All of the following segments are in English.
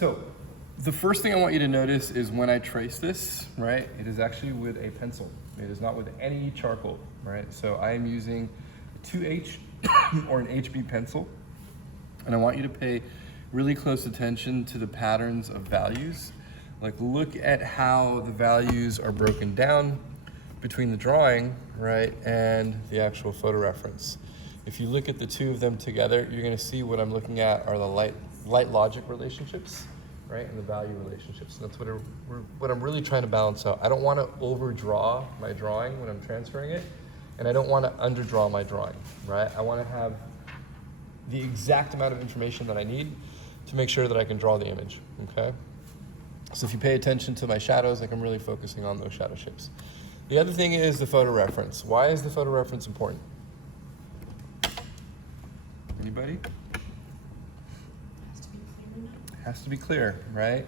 So the first thing I want you to notice is when I trace this, right, it is actually with a pencil. It is not with any charcoal, right? So I am using a 2H or an HB pencil, and I want you to pay really close attention to the patterns of values. Like, look at how the values are broken down between the drawing, right, and the actual photo reference. If you look at the two of them together, you're gonna see what I'm looking at are the light logic relationships, right, and the value relationships. And that's what I'm really trying to balance out. I don't want to overdraw my drawing when I'm transferring it, and I don't want to underdraw my drawing, right? I want to have the exact amount of information that I need to make sure that I can draw the image, okay? So if you pay attention to my shadows, like, I'm really focusing on those shadow shapes. The other thing is the photo reference. Why is the photo reference important? Anybody? Has to be clear, right?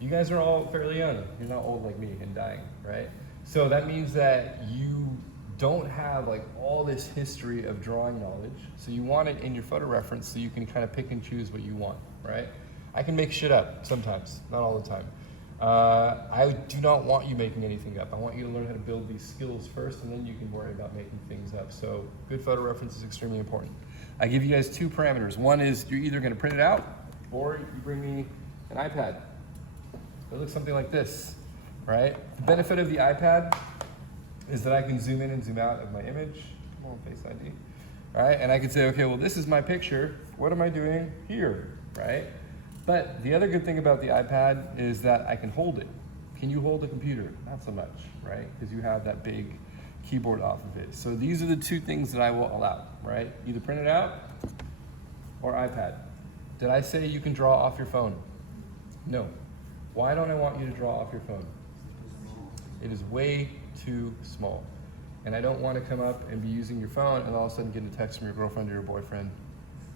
You guys are all fairly young. You're not old like me and dying, right? So that means that you don't have like all this history of drawing knowledge. So you want it in your photo reference so you can kind of pick and choose what you want, right? I can make shit up sometimes, not all the time. I do not want you making anything up. I want you to learn how to build these skills first, and then you can worry about making things up. So good photo reference is extremely important. I give you guys two parameters. One is you're either going to print it out, or you bring me an iPad. It looks something like this, right? The benefit of the iPad is that I can zoom in and zoom out of my image. Come on, Face ID. All right, and I can say, okay, well, this is my picture. What am I doing here, right? But the other good thing about the iPad is that I can hold it. Can you hold a computer? Not so much, right? Because you have that big keyboard off of it. So these are the two things that I will allow, right? Either print it out or iPad. Did I say you can draw off your phone? No. Why don't I want you to draw off your phone? It is way too small. And I don't want to come up and be using your phone and all of a sudden get a text from your girlfriend or your boyfriend.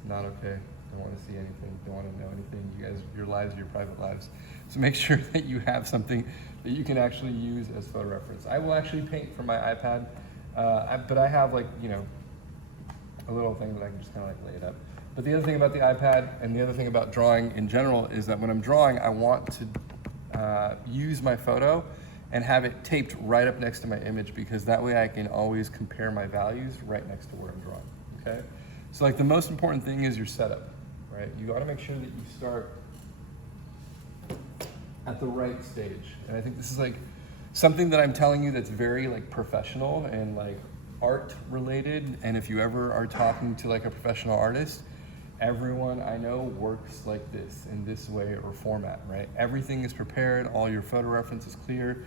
Not okay. Don't want to see anything. Don't want to know anything. You guys, your lives are your private lives. So make sure that you have something that you can actually use as photo reference. I will actually paint from my iPad, but I have, like, you know, a little thing that I can just kind of like lay it up. But the other thing about the iPad and the other thing about drawing in general is that when I'm drawing, I want to use my photo and have it taped right up next to my image, because that way I can always compare my values right next to where I'm drawing, okay? So like the most important thing is your setup, right? You gotta make sure that you start at the right stage. And I think this is like something that I'm telling you that's very like professional and like art related. And if you ever are talking to like a professional artist, everyone I know works like this, in this way or format, right? Everything is prepared, all your photo reference is clear.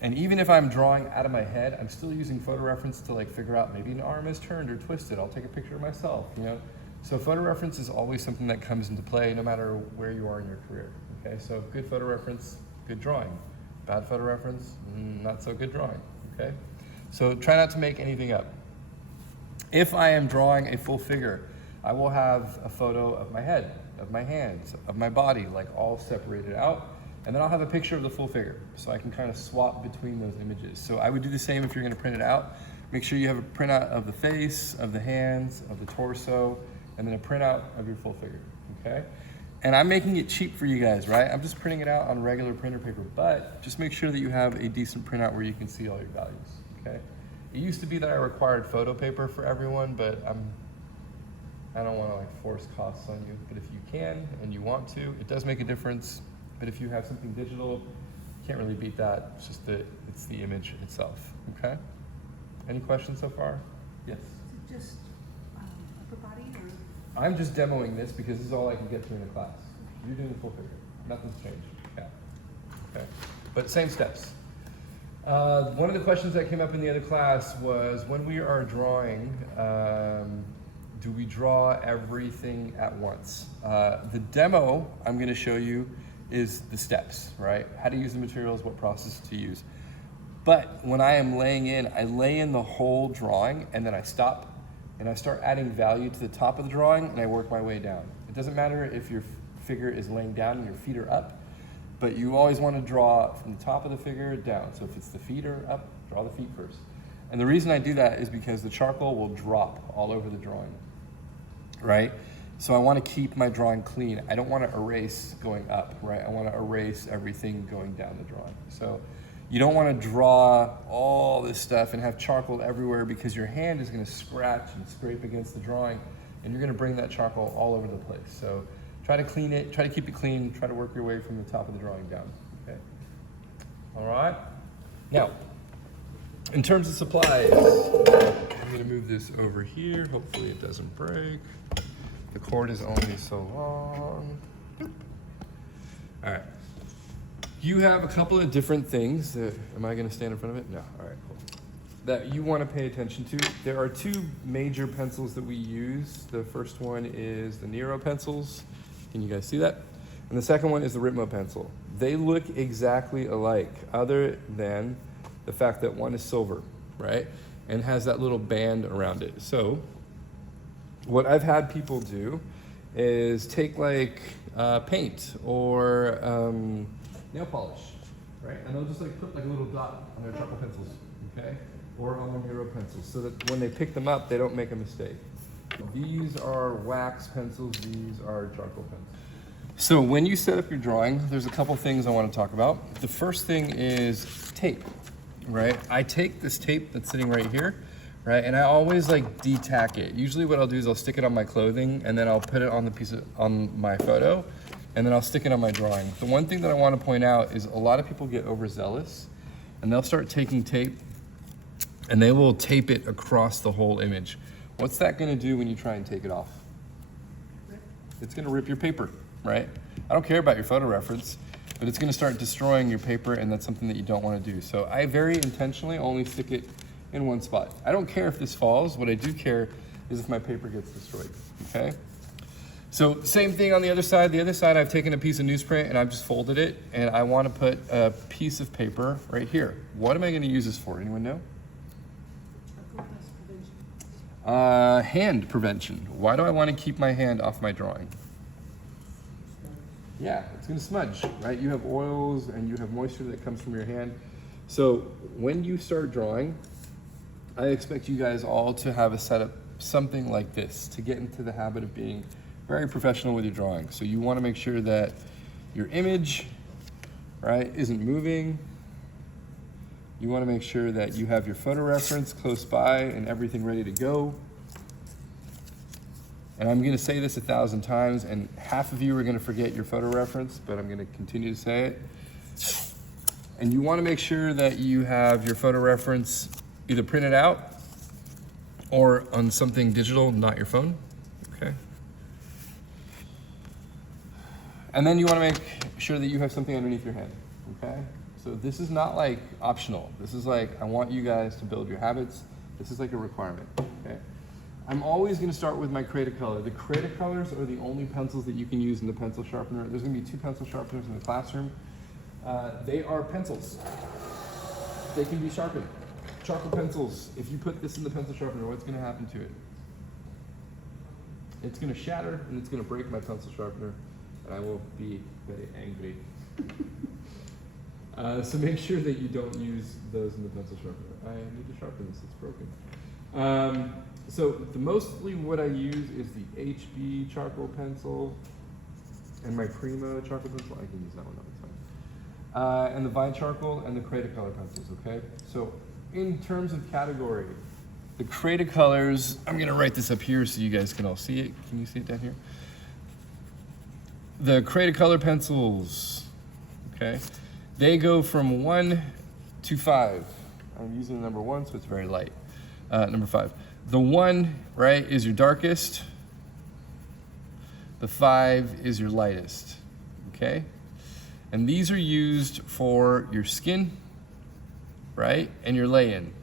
And even if I'm drawing out of my head, I'm still using photo reference to like figure out maybe an arm is turned or twisted. I'll take a picture of myself, you know? So photo reference is always something that comes into play no matter where you are in your career, okay? So good photo reference, good drawing. Bad photo reference, not so good drawing, okay? So try not to make anything up. If I am drawing a full figure, I will have a photo of my head, of my hands, of my body, like all separated out. And then I'll have a picture of the full figure, so I can kind of swap between those images. So I would do the same if you're gonna print it out. Make sure you have a printout of the face, of the hands, of the torso, and then a printout of your full figure, okay? And I'm making it cheap for you guys, right? I'm just printing it out on regular printer paper, but just make sure that you have a decent printout where you can see all your values, okay? It used to be that I required photo paper for everyone, but I don't wanna like force costs on you, but if you can and you want to, it does make a difference. But if you have something digital, you can't really beat that. It's just it's the image itself, okay? Any questions so far? Yes? Is it just upper body or? I'm just demoing this because this is all I can get to in a class. You're doing the full figure. Nothing's changed. Yeah. Okay. But same steps. One of the questions that came up in the other class was, when we are drawing, do we draw everything at once? The demo I'm gonna show you is the steps, right? How to use the materials, what process to use. But when I am laying in, I lay in the whole drawing and then I stop and I start adding value to the top of the drawing and I work my way down. It doesn't matter if your figure is laying down and your feet are up, but you always want to draw from the top of the figure down. So if it's the feet are up, draw the feet first. And the reason I do that is because the charcoal will drop all over the drawing, right? So I want to keep my drawing clean. I don't want to erase going up, right? I want to erase everything going down the drawing. So you don't want to draw all this stuff and have charcoal everywhere, because your hand is going to scratch and scrape against the drawing, and you're going to bring that charcoal all over the place. So try to clean it, try to keep it clean, try to work your way from the top of the drawing down, okay? All right? Now, in terms of supplies, I'm going to move this over here. Hopefully it doesn't break. The cord is only so long. All right. You have a couple of different things that, am I gonna stand in front of it? No, all right, cool. That you wanna pay attention to. There are two major pencils that we use. The first one is the Nero pencils. Can you guys see that? And the second one is the Ritmo pencil. They look exactly alike, other than the fact that one is silver, right? And has that little band around it. So, what I've had people do is take like paint or nail polish, right? And they'll just like put like a little dot on their charcoal pencils, okay? Or on their Miro pencils, so that when they pick them up, they don't make a mistake. These are wax pencils, these are charcoal pencils. So when you set up your drawing, there's a couple things I want to talk about. The first thing is tape, right? I take this tape that's sitting right here, right? And I always like de-tack it. Usually what I'll do is I'll stick it on my clothing, and then I'll put it on the on my photo, and then I'll stick it on my drawing. The one thing that I want to point out is a lot of people get overzealous, and they'll start taking tape, and they will tape it across the whole image. What's that going to do when you try and take it off? It's going to rip your paper, right? I don't care about your photo reference, but it's going to start destroying your paper, and that's something that you don't want to do. So I very intentionally only stick it in one spot. I don't care if this falls. What I do care is if my paper gets destroyed, okay? So same thing on the other side. The other side, I've taken a piece of newsprint and I've just folded it, and I want to put a piece of paper right here. What am I going to use this for? Anyone know? Hand prevention. Why do I want to keep my hand off my drawing? Yeah, it's going to smudge, right? You have oils and you have moisture that comes from your hand. So when you start drawing, I expect you guys all to have a setup something like this to get into the habit of being very professional with your drawing. So you want to make sure that your image, right, isn't moving. You want to make sure that you have your photo reference close by and everything ready to go. And I'm going to say this 1,000 times, and half of you are going to forget your photo reference, but I'm going to continue to say it. And you want to make sure that you have your photo reference either printed out or on something digital, not your phone, okay? And then you want to make sure that you have something underneath your hand, okay? So this is not like optional. This is like, I want you guys to build your habits. This is like a requirement, okay? I'm always going to start with my Cretacolor. The Cretacolors are the only pencils that you can use in the pencil sharpener. There's going to be 2 pencil sharpeners in the classroom. They are pencils. They can be sharpened. Charcoal pencils, if you put this in the pencil sharpener, what's going to happen to it? It's going to shatter, and it's going to break my pencil sharpener, and I will be very angry. So make sure that you don't use those in the pencil sharpener. I need to sharpen this, it's broken. So mostly what I use is the HB charcoal pencil and my Primo charcoal pencil. I can use that one, that's fine. And the Vine charcoal and the Cretacolor pencils, okay? So in terms of category, the Cretacolors, I'm gonna write this up here so you guys can all see it. Can you see it down here? The Cretacolor pencils, okay? They go from 1 to 5. I'm using the number 1, so it's very light. Number 5. The 1, right, is your darkest. The 5 is your lightest, okay? And these are used for your skin, right, and your lay-in.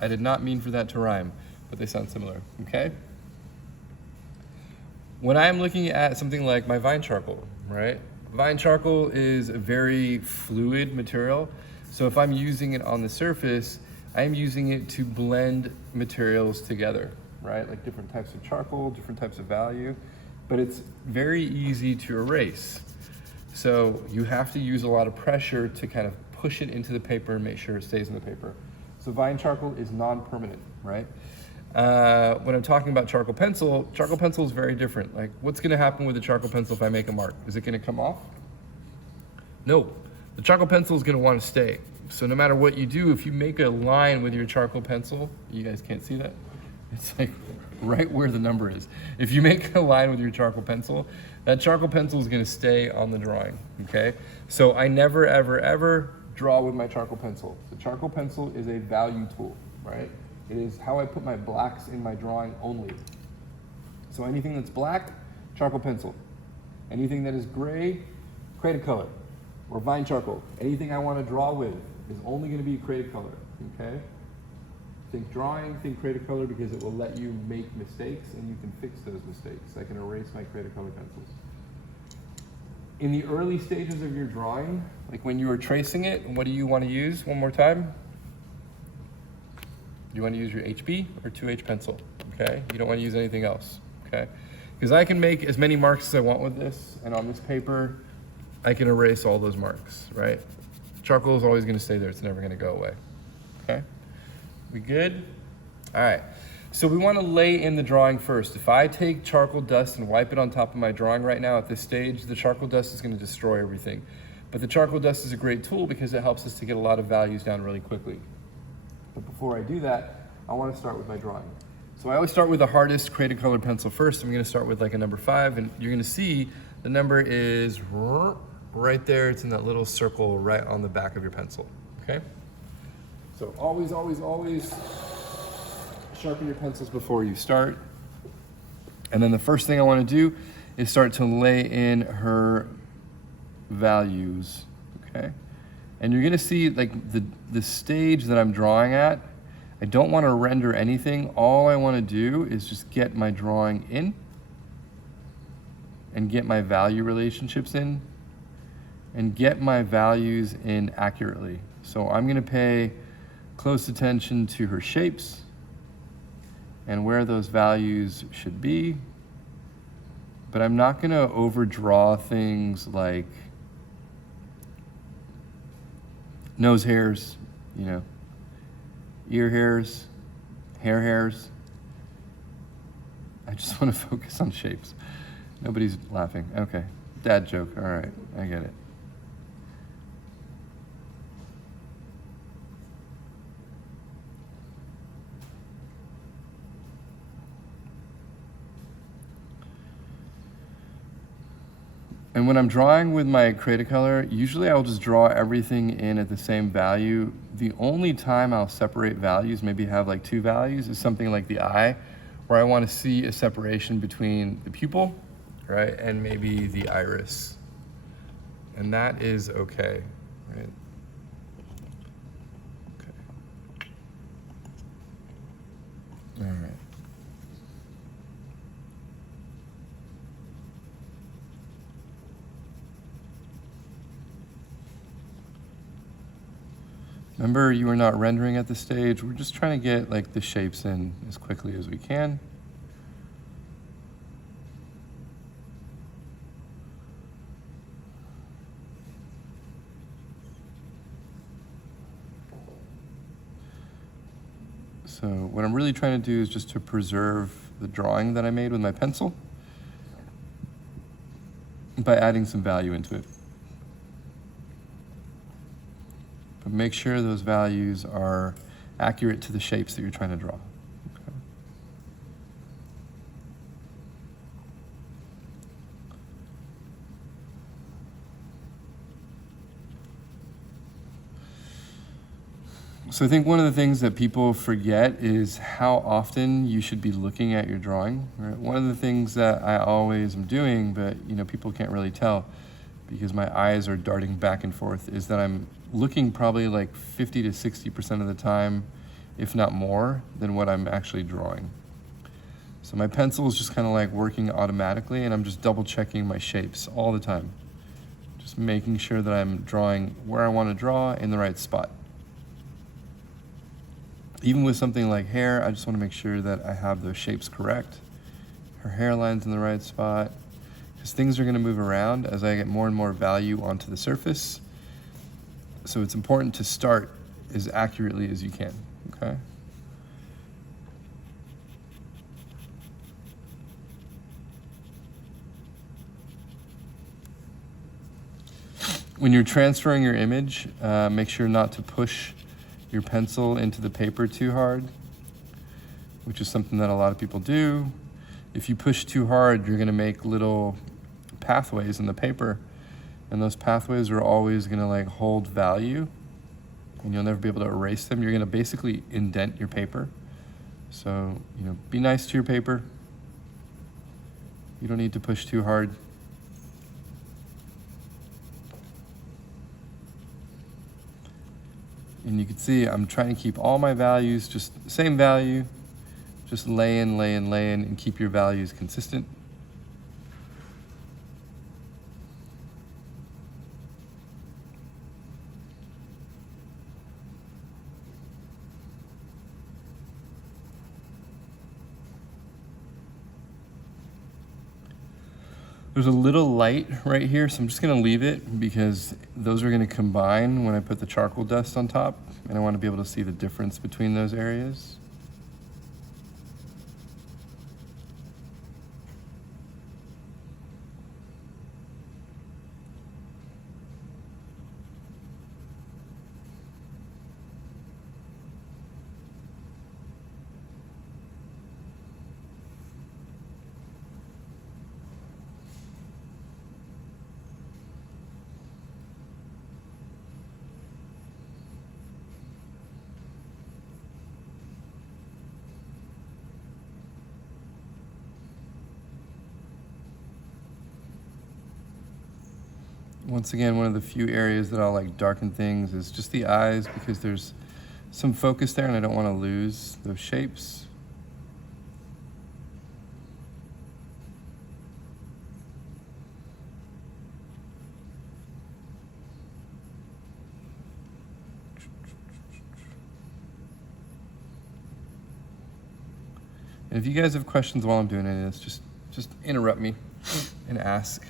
I did not mean for that to rhyme, but they sound similar, okay? When I'm looking at something like my Vine charcoal, right? Vine charcoal is a very fluid material, so if I'm using it on the surface, I'm using it to blend materials together, right? Like different types of charcoal, different types of value, but it's very easy to erase. So you have to use a lot of pressure to kind of push it into the paper and make sure it stays in the paper. So Vine charcoal is non-permanent, right? When I'm talking about charcoal pencil is very different. Like, what's gonna happen with a charcoal pencil if I make a mark? Is it gonna come off? No, the charcoal pencil is gonna wanna stay. So no matter what you do, if you make a line with your charcoal pencil, you guys can't see that? It's like right where the number is. If you make a line with your charcoal pencil, that charcoal pencil is gonna stay on the drawing, okay? So I never, ever, ever draw with my charcoal pencil. The charcoal pencil is a value tool, right? It is how I put my blacks in my drawing only. So anything that's black, charcoal pencil. Anything that is gray, create a color, or vine charcoal. Anything I want to draw with is only going to be create a color, okay? Think drawing, think create a color, because it will let you make mistakes and you can fix those mistakes. I can erase my create a color pencils. In the early stages of your drawing, like when you are tracing it, what do you want to use one more time? You want to use your HB or 2H pencil, okay? You don't want to use anything else, okay? Because I can make as many marks as I want with this, and on this paper, I can erase all those marks, right? Charcoal is always going to stay there. It's never going to go away, okay? We good? All right. So we want to lay in the drawing first. If I take charcoal dust and wipe it on top of my drawing right now at this stage, the charcoal dust is going to destroy everything. But the charcoal dust is a great tool because it helps us to get a lot of values down really quickly. But before I do that, I want to start with my drawing. So I always start with the hardest create a color pencil first. I'm going to start with like a number 5, and you're going to see the number is right there. It's in that little circle right on the back of your pencil, okay? So always, always, always sharpen your pencils before you start. And then the first thing I want to do is start to lay in her values, okay? And you're gonna see like the stage that I'm drawing at, I don't wanna render anything. All I wanna do is just get my drawing in and get my value relationships in and get my values in accurately. So I'm gonna pay close attention to her shapes and where those values should be, but I'm not gonna overdraw things like nose hairs, you know, ear hairs, hair hairs. I just want to focus on shapes. Nobody's laughing. Okay. Dad joke. All right. I get it. And when I'm drawing with my create a color, usually I'll just draw everything in at the same value. The only time I'll separate values, maybe have like 2 values, is something like the eye, where I want to see a separation between the pupil, right, and maybe the iris. And that is okay, right? Okay. All right. Remember, you are not rendering at this stage. We're just trying to get like the shapes in as quickly as we can. So what I'm really trying to do is just to preserve the drawing that I made with my pencil by adding some value into it. But make sure those values are accurate to the shapes that you're trying to draw. Okay. So I think one of the things that people forget is how often you should be looking at your drawing. Right? One of the things that I always am doing, but people can't really tell because my eyes are darting back and forth, is that I'm looking probably like 50 to 60% of the time, if not more, than what I'm actually drawing. So my pencil is just kind of like working automatically, and I'm just double checking my shapes all the time. Just making sure that I'm drawing where I want to draw in the right spot. Even with something like hair, I just want to make sure that I have those shapes correct. Her hairline's in the right spot, because things are going to move around as I get more and more value onto the surface. So it's important to start as accurately as you can, okay? When you're transferring your image, make sure not to push your pencil into the paper too hard, which is something that a lot of people do. If you push too hard, you're gonna make little pathways in the paper, and those pathways are always gonna like hold value, and you'll never be able to erase them. You're gonna basically indent your paper. So, be nice to your paper. You don't need to push too hard. And you can see I'm trying to keep all my values just the same value, just lay in, and keep your values consistent. There's a little light right here, so I'm just gonna leave it because those are gonna combine when I put the charcoal dust on top, and I wanna be able to see the difference between those areas. Once again, one of the few areas that I'll like darken things is just the eyes, because there's some focus there and I don't want to lose those shapes. And if you guys have questions while I'm doing any of this, just interrupt me and ask.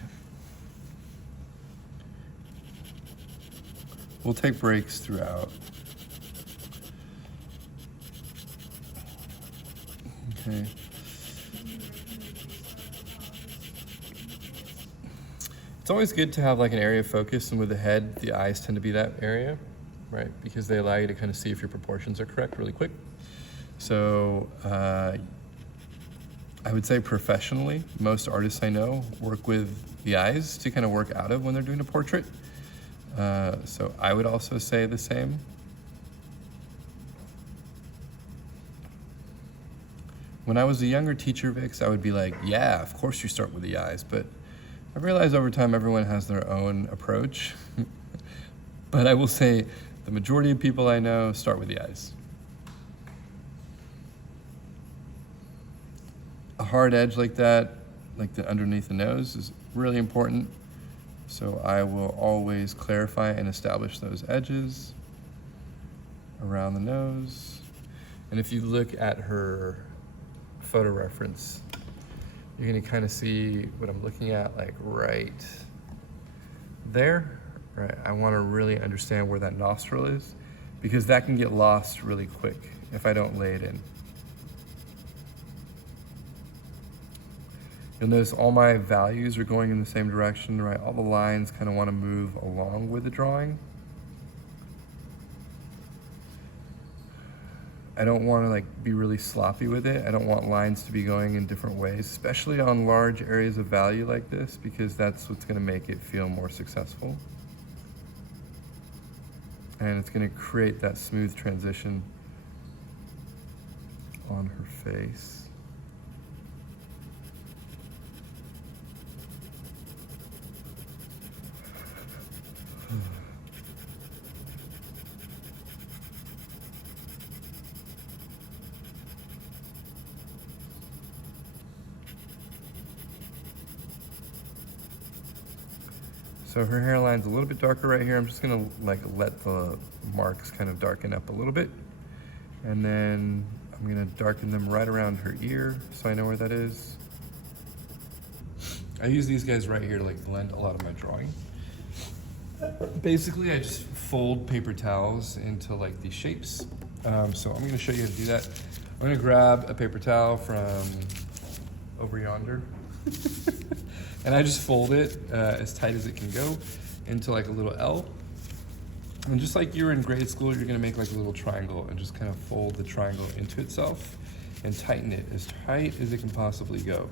We'll take breaks throughout. Okay. It's always good to have like an area of focus, and with the head, the eyes tend to be that area, right? Because they allow you to kind of see if your proportions are correct really quick. So I would say professionally, most artists I know work with the eyes to kind of work out of when they're doing a portrait. So I would also say the same. When I was a younger teacher, Vix, I would be like, yeah, of course you start with the eyes. But I realized over time everyone has their own approach. But I will say the majority of people I know start with the eyes. A hard edge like that, like the underneath the nose, is really important. So I will always clarify and establish those edges around the nose. And if you look at her photo reference, you're gonna kind of see what I'm looking at, like right there, right? I wanna really understand where that nostril is, because that can get lost really quick if I don't lay it in. You'll notice all my values are going in the same direction, right? All the lines kind of want to move along with the drawing. I don't want to like be really sloppy with it. I don't want lines to be going in different ways, especially on large areas of value like this, because that's what's going to make it feel more successful. And it's going to create that smooth transition on her face. So her hairline's a little bit darker right here. I'm just gonna like let the marks kind of darken up a little bit. And then I'm gonna darken them right around her ear so I know where that is. I use these guys right here to like blend a lot of my drawing. Basically, I just fold paper towels into like these shapes. So I'm gonna show you how to do that. I'm gonna grab a paper towel from over yonder. And I just fold it as tight as it can go. into like a little L. And just like you were in grade school, you're gonna make like a little triangle and just kind of fold the triangle into itself and tighten it as tight as it can possibly go.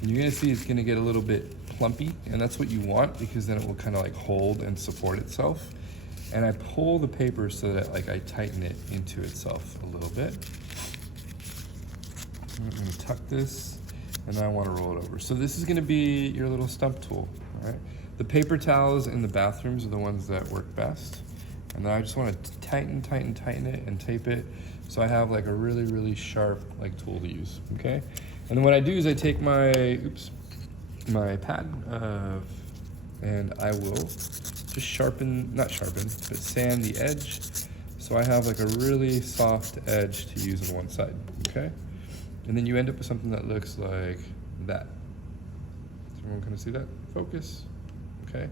And you're gonna see it's gonna get a little bit plumpy, and that's what you want because then it will kind of like hold and support itself. And I pull the paper so that like I tighten it into itself a little bit. I'm gonna tuck this, and then I wanna roll it over. So this is gonna be your little stump tool, all right? The paper towels in the bathrooms are the ones that work best. And then I just wanna tighten it and tape it so I have like a really, really sharp like tool to use, okay? And then what I do is I take my pad and I will just not sharpen, but sand the edge so I have like a really soft edge to use on one side, okay? And then you end up with something that looks like that. Does everyone kind of see that? Focus, okay?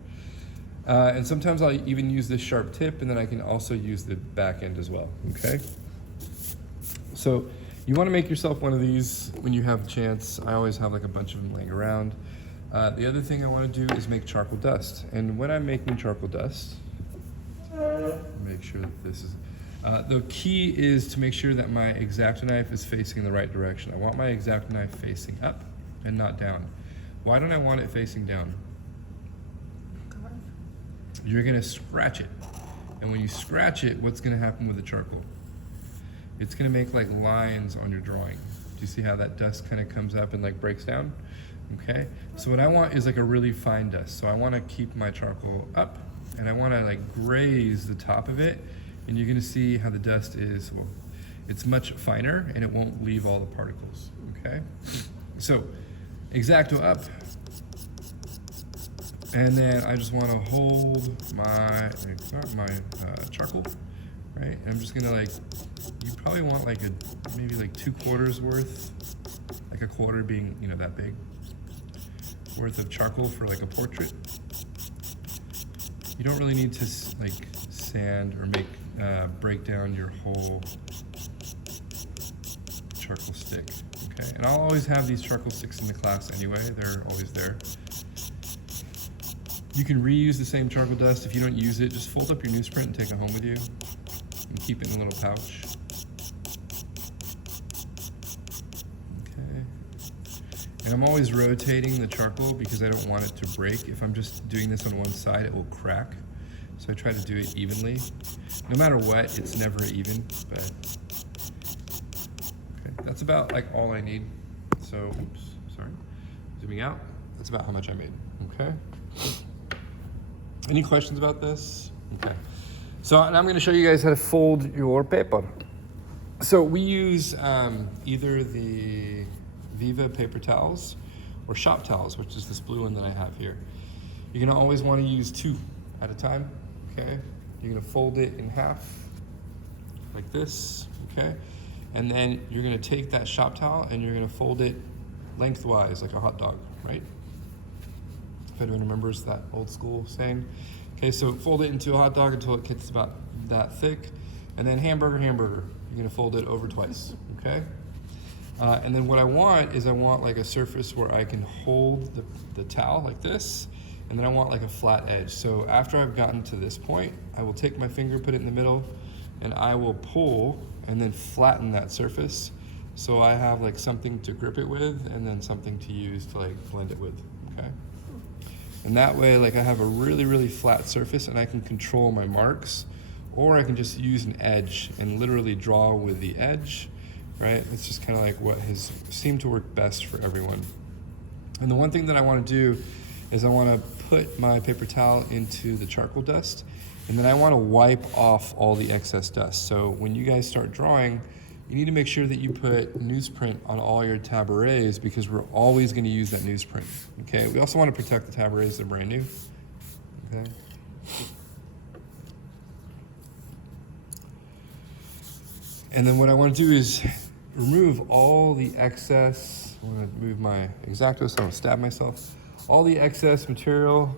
And sometimes I'll even use this sharp tip, and then I can also use the back end as well, okay? So you wanna make yourself one of these when you have a chance. I always have like a bunch of them laying around. The other thing I wanna do is make charcoal dust. And when I'm making charcoal dust, make sure that this is, the key is to make sure that my X-Acto knife is facing the right direction. I want my X-Acto knife facing up and not down. Why don't I want it facing down? You're gonna scratch it. And when you scratch it, what's gonna happen with the charcoal? It's gonna make like lines on your drawing. Do you see how that dust kind of comes up and like breaks down? Okay, so what I want is like a really fine dust. So I wanna keep my charcoal up and I wanna like graze the top of it, and you're gonna see how the dust is, well, it's much finer and it won't leave all the particles, okay? So, X-Acto up, and then I just wanna hold my charcoal, right? And I'm just gonna like, you probably want like maybe like 2/4 worth, like a quarter being, you know, that big, worth of charcoal for like a portrait. You don't really need to like sand or break down your whole charcoal stick, okay? And I'll always have these charcoal sticks in the class anyway, they're always there. You can reuse the same charcoal dust. If you don't use it, just fold up your newsprint and take it home with you and keep it in a little pouch. And I'm always rotating the charcoal because I don't want it to break. If I'm just doing this on one side, it will crack. So I try to do it evenly. No matter what, it's never even, but okay. That's about like all I need. So, oops, sorry. Zooming out, that's about how much I made, okay? Any questions about this? Okay. So now I'm gonna show you guys how to fold your paper. So we use either the Viva paper towels or shop towels, which is this blue one that I have here. You're gonna always wanna use 2 at a time, okay? You're gonna fold it in half, like this, okay? And then you're gonna take that shop towel and you're gonna fold it lengthwise, like a hot dog, right? If anyone remembers that old school saying. Okay, so fold it into a hot dog until it gets about that thick. And then hamburger, you're gonna fold it over twice, okay? And then what I want is like a surface where I can hold the towel like this, and then I want like a flat edge. So after I've gotten to this point, I will take my finger, put it in the middle, and I will pull and then flatten that surface. So I have like something to grip it with and then something to use to like blend it with, okay? And that way, like I have a really, really flat surface and I can control my marks, or I can just use an edge and literally draw with the edge, right? It's just kind of like what has seemed to work best for everyone. And the one thing that I want to do is I want to put my paper towel into the charcoal dust, and then I want to wipe off all the excess dust. So when you guys start drawing, you need to make sure that you put newsprint on all your tabourets because we're always going to use that newsprint, okay? We also want to protect the tabourets that are brand new, okay? And then what I want to do is remove all the excess. I'm going to move my X-Acto so I don't stab myself. All the excess material.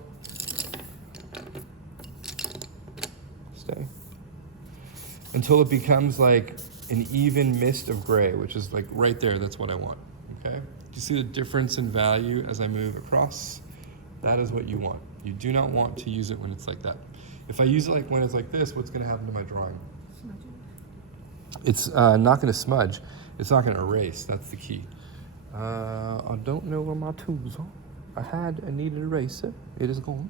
Stay. Until it becomes like an even mist of gray, which is like right there. That's what I want, okay? Do you see the difference in value as I move across? That is what you want, You do not want to use it when it's like that. If I use it like when it's like this, what's gonna happen to my drawing? Smudging. It's not gonna smudge. It's not gonna erase, that's the key. I don't know where my tools are. I needed an eraser. It is gone.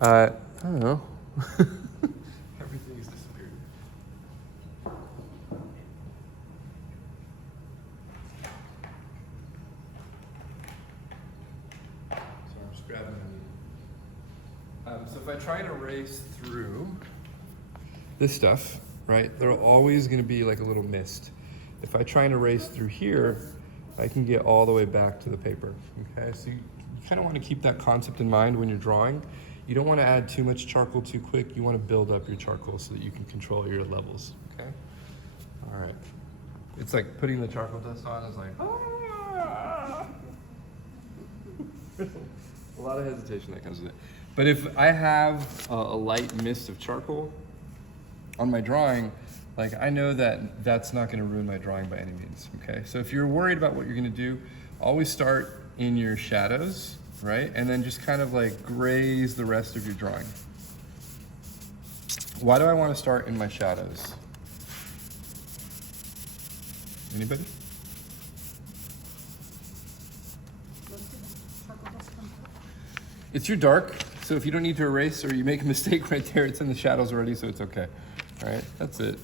I don't know. Everything's disappeared. So I'm just grabbing it. So if I try to erase through this stuff, right, there's always going to be like a little mist. If I try and erase through here, I can get all the way back to the paper. Okay, so you kind of want to keep that concept in mind when you're drawing. You don't want to add too much charcoal too quick. You want to build up your charcoal so that you can control your levels. Okay. All right. It's like putting the charcoal dust on is like, ah! A lot of hesitation that comes with it. But if I have a light mist of charcoal on my drawing, like I know that that's not going to ruin my drawing by any means. Okay. So if you're worried about what you're going to do, always start in your shadows, right? And then just kind of like graze the rest of your drawing. Why do I want to start in my shadows? Anybody? It's your dark, so if you don't need to erase or you make a mistake right there, it's in the shadows already, so it's okay. All right, that's it.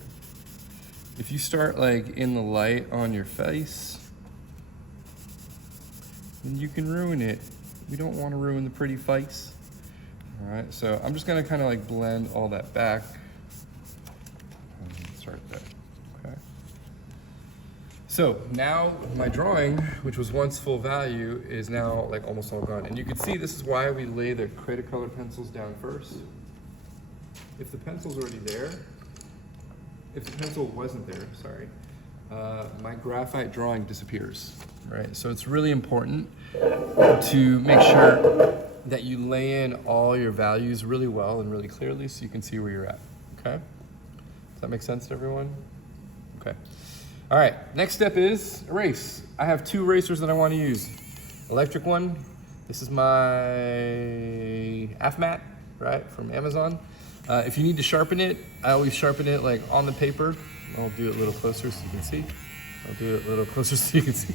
If you start like in the light on your face, then you can ruin it. We don't want to ruin the pretty face. All right, so I'm just gonna kind of like blend all that back. And start there, okay? So now my drawing, which was once full value, is now like almost all gone. And you can see this is why we lay the Cretacolor pencils down first. If the pencil's already there, if the pencil wasn't there, sorry, my graphite drawing disappears, right? So it's really important to make sure that you lay in all your values really well and really clearly so you can see where you're at, okay? Does that make sense to everyone? Okay. All right, next step is erase. I have two erasers that I want to use. Electric one, this is my AFMAT, right, from Amazon. If you need to sharpen it, I always sharpen it like on the paper. I'll do it a little closer so you can see. I'll do it a little closer so you can see.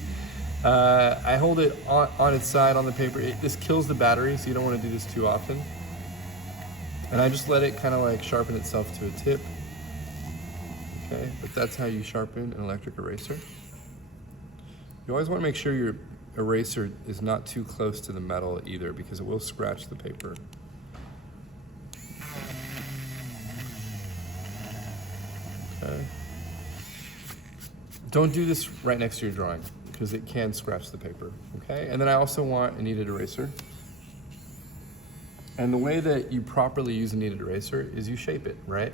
I hold it on its side on the paper. This kills the battery, so you don't want to do this too often. And I just let it kind of like sharpen itself to a tip. Okay, but that's how you sharpen an electric eraser. You always want to make sure your eraser is not too close to the metal either, because it will scratch the paper. Okay. Don't do this right next to your drawing because it can scratch the paper, okay? And then I also want a kneaded eraser. And the way that you properly use a kneaded eraser is you shape it, right?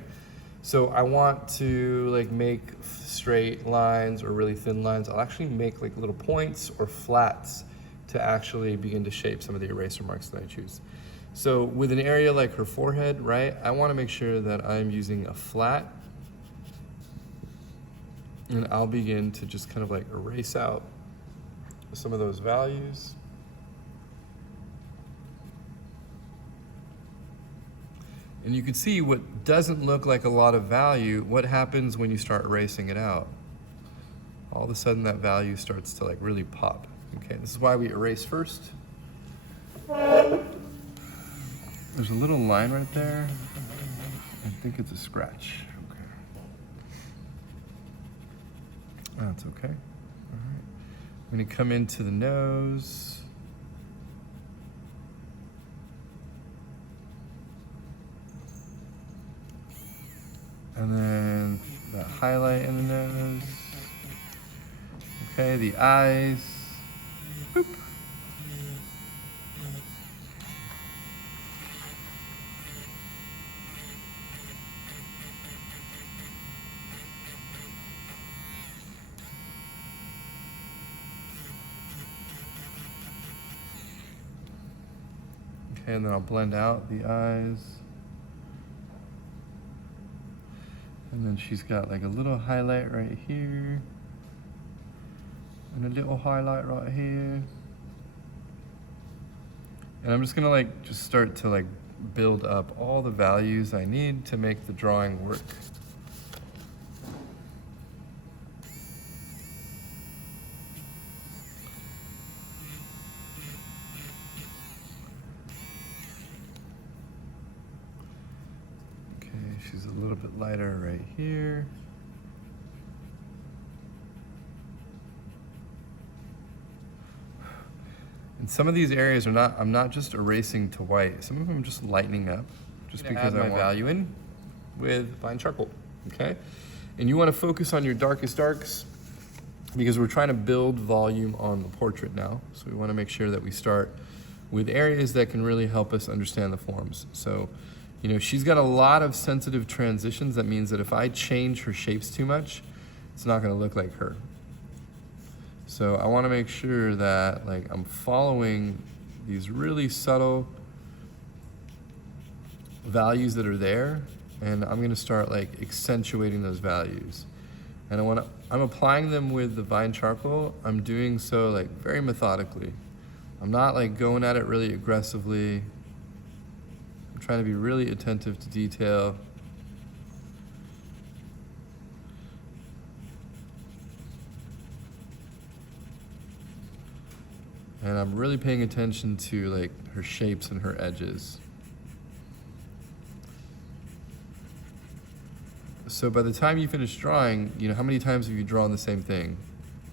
So I want to like make straight lines or really thin lines. I'll actually make like little points or flats to actually begin to shape some of the eraser marks that I choose. So with an area like her forehead, right? I want to make sure that I'm using a flat, and I'll begin to just kind of like erase out some of those values. And you can see what doesn't look like a lot of value, what happens when you start erasing it out. All of a sudden that value starts to like really pop. Okay, this is why we erase first. There's a little line right there. I think it's a scratch. Okay. That's okay. All right. I'm gonna come into the nose. And then the highlight in the nose. Okay, the eyes. Boop. Okay, and then I'll blend out the eyes. And then she's got like a little highlight right here. And a little highlight right here. And I'm just gonna like just start to like build up all the values I need to make the drawing work. Okay, she's a little bit lighter right here. And some of these areas are not, I'm not just erasing to white. Some of them I'm just lightening up just because I want value in with fine charcoal, okay? And you want to focus on your darkest darks because we're trying to build volume on the portrait now. So we want to make sure that we start with areas that can really help us understand the forms. So, you know, she's got a lot of sensitive transitions. That means that if I change her shapes too much, it's not going to look like her. So I want to make sure that like I'm following these really subtle values that are there, and I'm going to start like accentuating those values. And I'm applying them with the vine charcoal. I'm doing so like very methodically. I'm not like going at it really aggressively. I'm trying to be really attentive to detail. And I'm really paying attention to like her shapes and her edges. So by the time you finish drawing, you know, how many times have you drawn the same thing?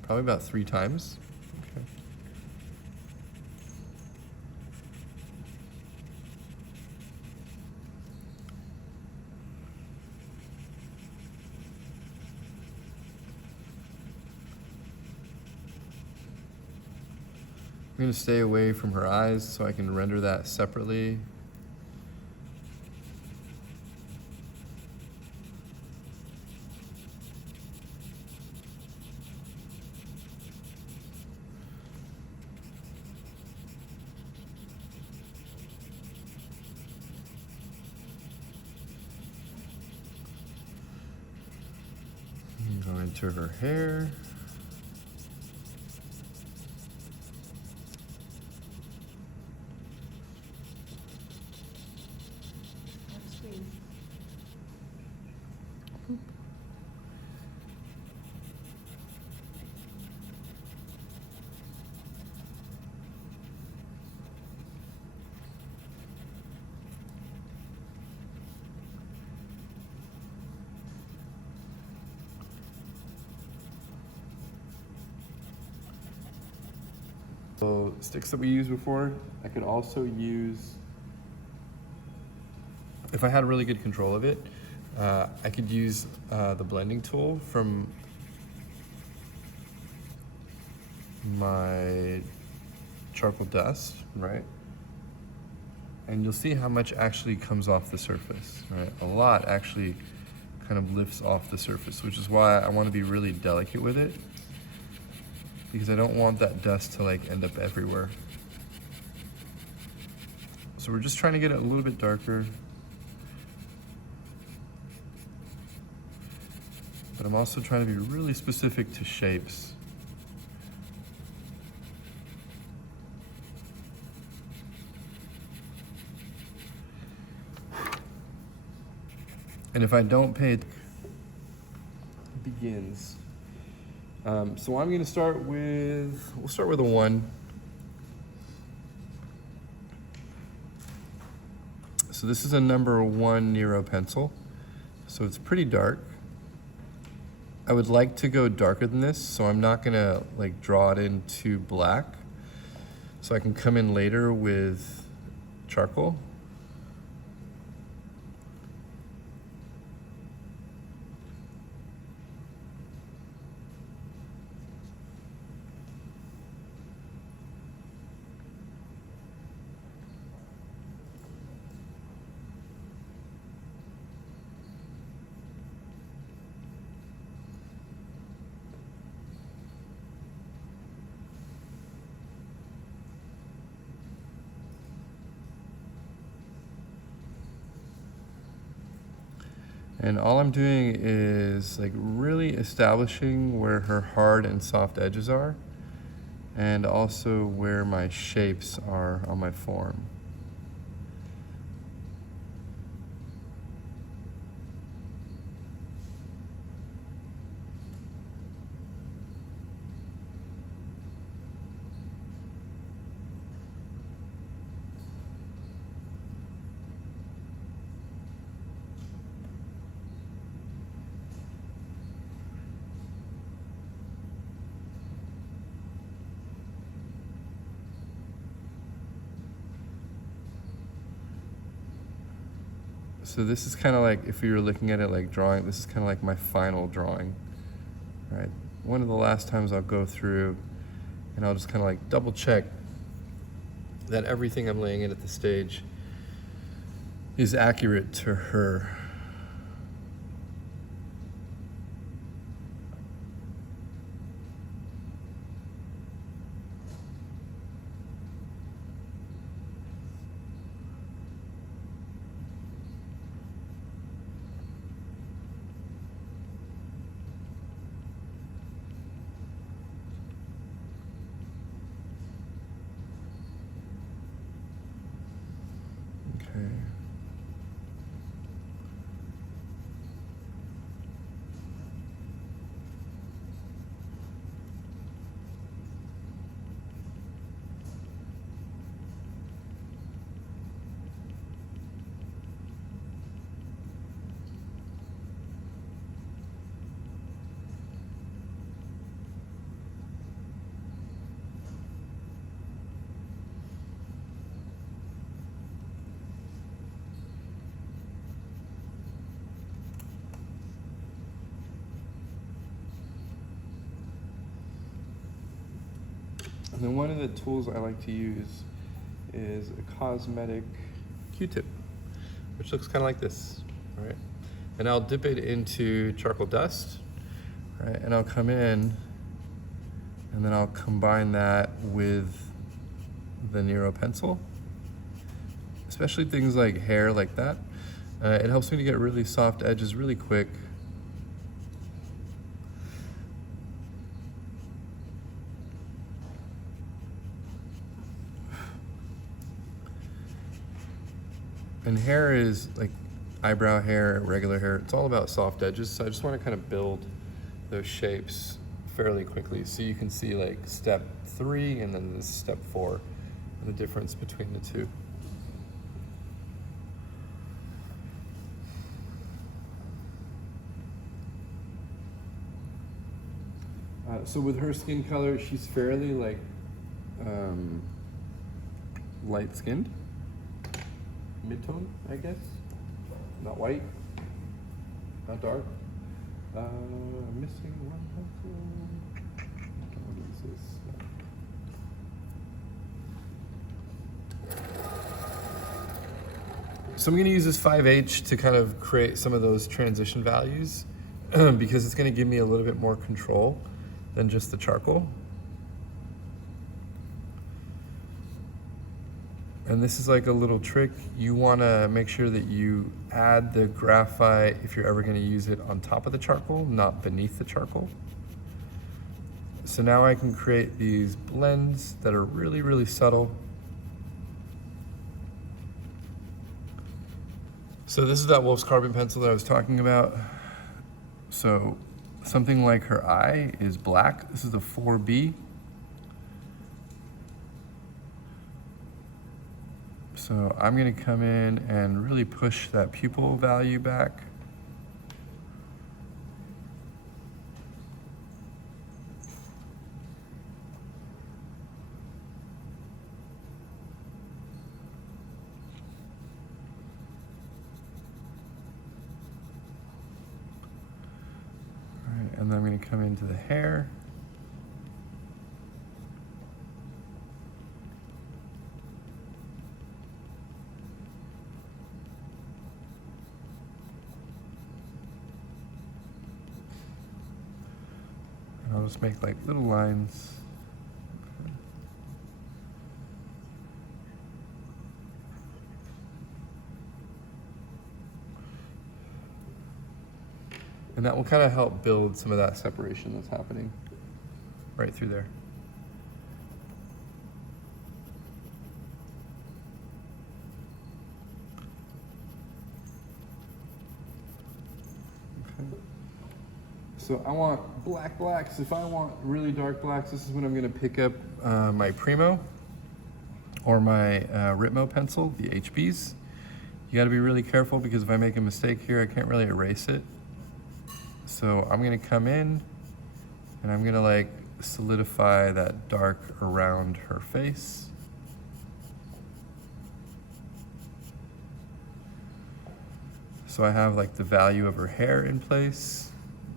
Probably about 3 times. Okay. I'm going to stay away from her eyes so I can render that separately. Go into her hair. So sticks that we used before, I could also use, if I had really good control of it, I could use the blending tool from my charcoal dust, right? And you'll see how much actually comes off the surface, right? A lot actually kind of lifts off the surface, which is why I want to be really delicate with it, because I don't want that dust to like end up everywhere. So we're just trying to get it a little bit darker. But I'm also trying to be really specific to shapes. And if I don't pay it, it begins. So I'm going to start with, we'll start with a 1. So this is a number 1 Nero pencil. So it's pretty dark. I would like to go darker than this, so I'm not going to like draw it into black. So I can come in later with charcoal. And all I'm doing is like really establishing where her hard and soft edges are. and also where my shapes are on my form. So this is kind of like, if you were looking at it like drawing, this is kind of like my final drawing, right? One of the last times I'll go through and I'll just kind of like double check that everything I'm laying in at the stage is accurate to her. Okay. And then one of the tools I like to use is a cosmetic Q-tip, which looks kind of like this, right? And I'll dip it into charcoal dust, right? And I'll come in and then I'll combine that with the Nero pencil, especially things like hair like that. It helps me to get really soft edges really quick. And hair is like eyebrow hair, regular hair, it's all about soft edges. So I just want to kind of build those shapes fairly quickly. So you can see like step 3 and then this step 4, and the difference between the two. So with her skin color, she's fairly like light skinned. Mid-tone, I guess. Not white, not dark. Missing one pencil. What is this? So I'm gonna use this 5H to kind of create some of those transition values because it's gonna give me a little bit more control than just the charcoal. And this is like a little trick. You wanna make sure that you add the graphite, if you're ever gonna use it, on top of the charcoal, not beneath the charcoal. So now I can create these blends that are really, really subtle. So this is that Wolf's Carbon pencil that I was talking about. So something like her eye is black. This is a 4B. So I'm gonna come in and really push that pupil value back. All right, and then I'm gonna come into the hair. I'll just make like little lines. And that will kind of help build some of that separation that's happening right through there. So I want black blacks. If I want really dark blacks, this is when I'm gonna pick up my Primo or my Ritmo pencil, the HBs. You gotta be really careful because if I make a mistake here, I can't really erase it. So I'm gonna come in and I'm gonna like solidify that dark around her face. So I have like the value of her hair in place,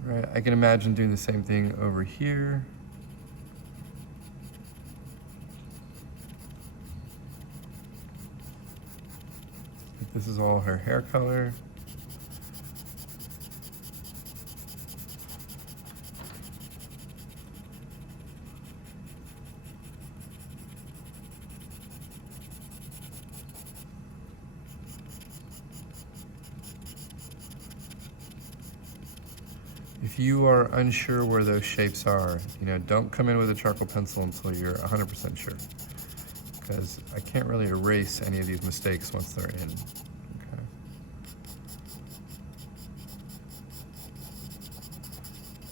right? I can imagine doing the same thing over here. This is all her hair color. If you are unsure where those shapes are, don't come in with a charcoal pencil until you're 100% sure. Because I can't really erase any of these mistakes once they're in.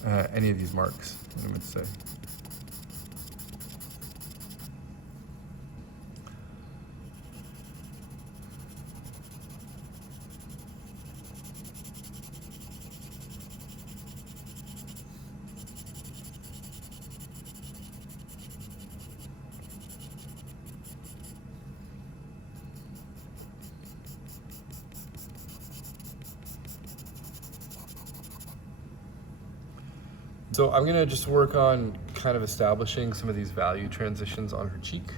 Okay. Any of these marks, what I meant to say. So I'm gonna just work on kind of establishing some of these value transitions on her cheek,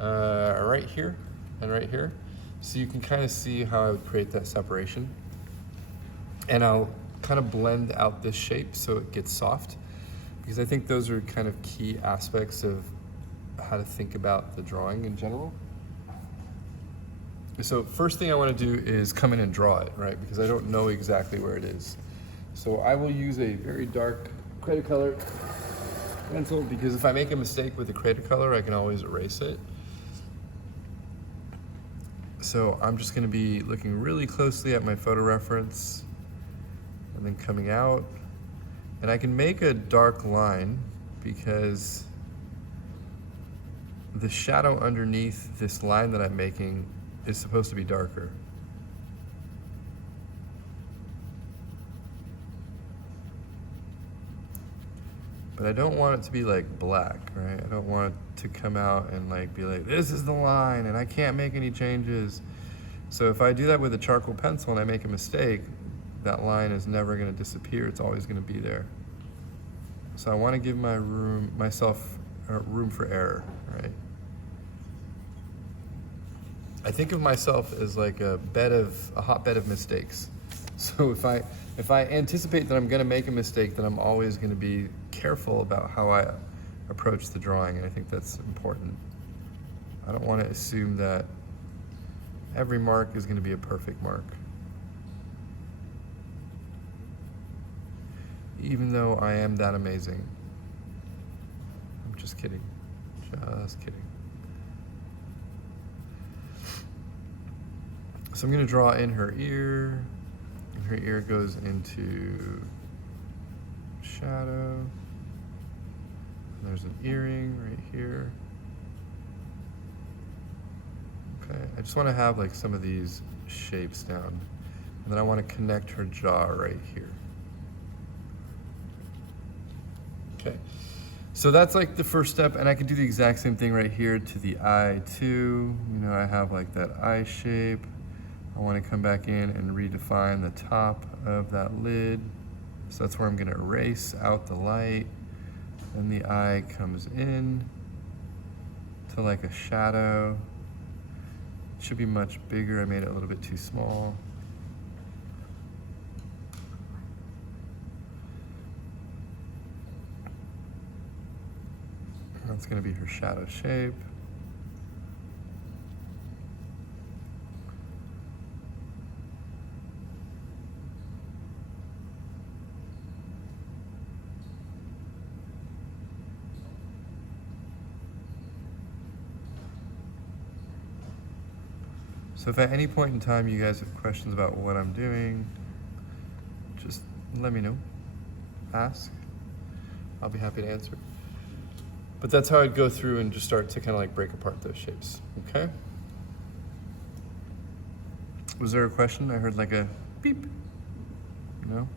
right here and right here. So you can kind of see how I would create that separation. And I'll kind of blend out this shape so it gets soft, because I think those are kind of key aspects of how to think about the drawing in general. So first thing I want to do is come in and draw it, right? Because I don't know exactly where it is. So I will use a very dark crater color pencil, because if I make a mistake with the crater color, I can always erase it. So I'm just going to be looking really closely at my photo reference and then coming out. And I can make a dark line because the shadow underneath this line that I'm making is supposed to be darker. But I don't want it to be like black, right? I don't want it to come out and like be like, this is the line and I can't make any changes. So if I do that with a charcoal pencil and I make a mistake, that line is never gonna disappear. It's always gonna be there. So I wanna give myself room for error, right? I think of myself as like a hotbed of mistakes. So if I anticipate that I'm gonna make a mistake, then I'm always gonna be careful about how I approach the drawing, and I think that's important. I don't want to assume that every mark is gonna be a perfect mark. Even though I am that amazing. I'm just kidding, just kidding. So I'm gonna draw in her ear, and her ear goes into shadow. There's an earring right here. Okay, I just want to have like some of these shapes down. And then I want to connect her jaw right here. Okay, so that's like the first step, and I can do the exact same thing right here to the eye too. I have like that eye shape. I want to come back in and redefine the top of that lid. So that's where I'm going to erase out the light. Then the eye comes in to like a shadow. It should be much bigger. I made it a little bit too small. That's going to be her shadow shape. So if at any point in time you guys have questions about what I'm doing, just let me know. ask, I'll be happy to answer. But that's how I'd go through and just start to kind of like break apart those shapes, okay? Was there a question? I heard like a beep. No?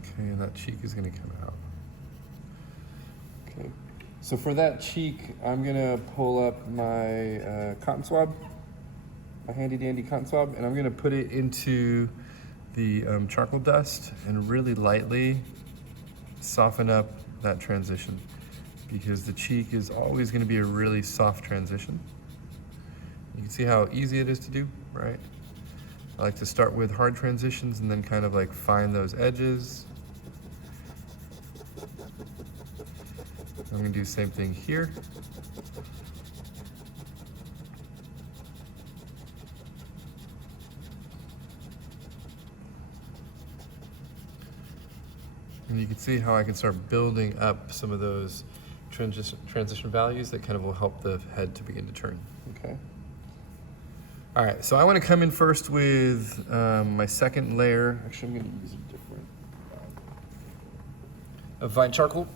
Okay, and that cheek is gonna come out. Okay, so for that cheek, I'm gonna pull up my cotton swab, my handy dandy cotton swab, and I'm gonna put it into the charcoal dust and really lightly soften up that transition, because the cheek is always gonna be a really soft transition. You can see how easy it is to do, right? I like to start with hard transitions and then kind of like find those edges. I'm gonna do the same thing here. And you can see how I can start building up some of those transition values that kind of will help the head to begin to turn, okay? All right, so I wanna come in first with my second layer. Actually, I'm gonna use a different, of vine charcoal.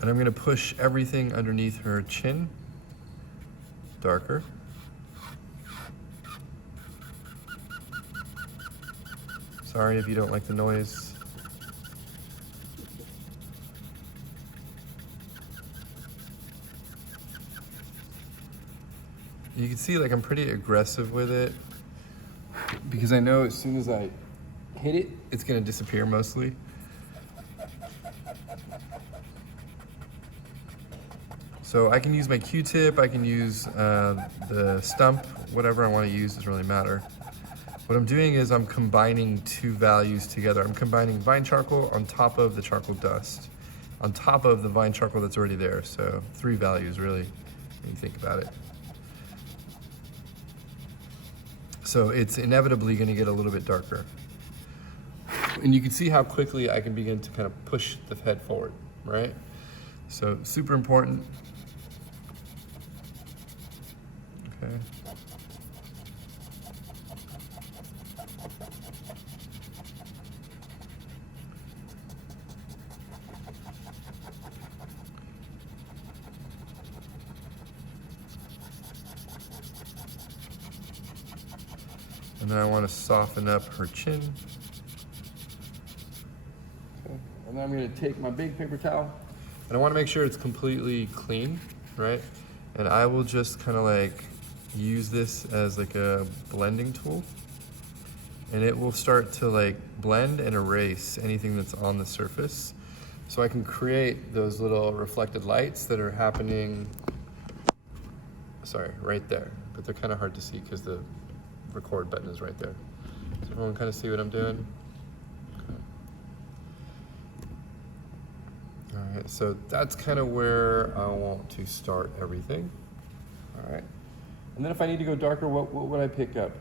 And I'm gonna push everything underneath her chin, darker. Sorry if you don't like the noise. You can see like I'm pretty aggressive with it because I know as soon as I hit it, it's gonna disappear mostly. So I can use my Q-tip, I can use the stump, whatever I want to use doesn't really matter. What I'm doing is I'm combining two values together. I'm combining vine charcoal on top of the charcoal dust, on top of the vine charcoal that's already there. So 3 values really, when you think about it. So it's inevitably going to get a little bit darker. And you can see how quickly I can begin to kind of push the head forward, right? So super important. Okay. And then I want to soften up her chin. Okay. And then I'm going to take my big paper towel and I want to make sure it's completely clean, right? And I will just kind of like use this as like a blending tool, and it will start to like blend and erase anything that's on the surface. So I can create those little reflected lights that are happening, sorry, right there, but they're kind of hard to see because the record button is right there. Does everyone kind of see what I'm doing? Okay. All right, so that's kind of where I want to start everything. All right, and then if I need to go darker, what would I pick up?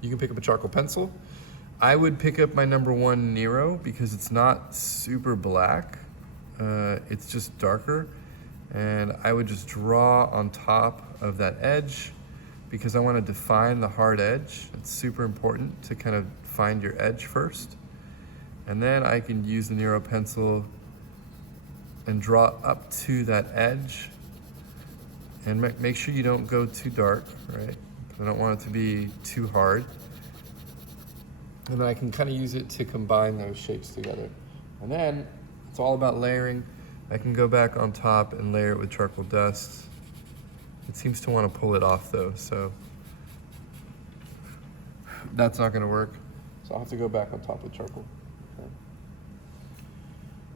You can pick up a charcoal pencil. I would pick up my #1 Nero because it's not super black. It's just darker. And I would just draw on top of that edge because I want to define the hard edge. It's super important to kind of find your edge first. And then I can use the Nero pencil and draw up to that edge. And make sure you don't go too dark, right? I don't want it to be too hard. And then I can kind of use it to combine those shapes together. And then it's all about layering. I can go back on top and layer it with charcoal dust. It seems to want to pull it off though, so that's not going to work. So I'll have to go back on top with charcoal. Okay.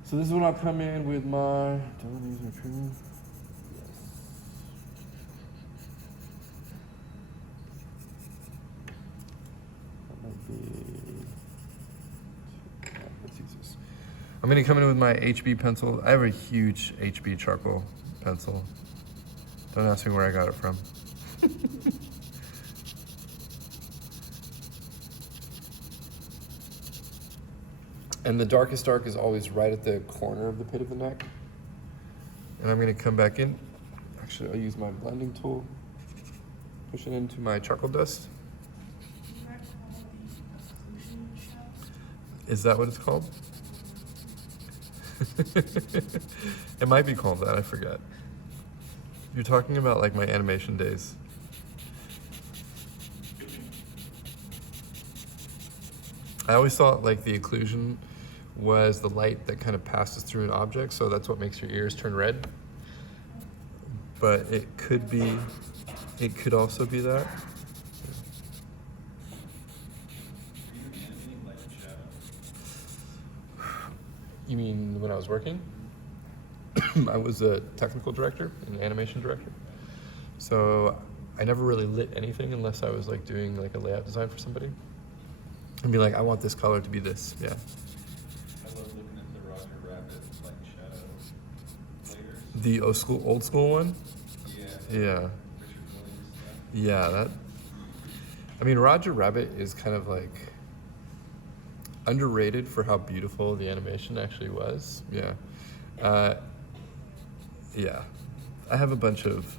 So this is when I'll come in with my, don't use my trim. I'm gonna come in with my HB pencil. I have a huge HB charcoal pencil. Don't ask me where I got it from. And the darkest dark is always right at the corner of the pit of the neck. And I'm gonna come back in. Actually, I'll use my blending tool, push it into my charcoal dust. Is that what it's called? It might be called that, I forget. You're talking about like my animation days. I always thought like the occlusion was the light that kind of passes through an object, so that's what makes your ears turn red. But it could also be that. You mean when I was working? I was a technical director, an animation director. So I never really lit anything unless I was like doing like a layout design for somebody. And be like, I want this color to be this, yeah. I love looking at the Roger Rabbit like shadow layers. The old school one? Yeah. Yeah. Richard Williams stuff. Yeah, I mean, Roger Rabbit is kind of like underrated for how beautiful the animation actually was. Yeah. Yeah. I have a bunch of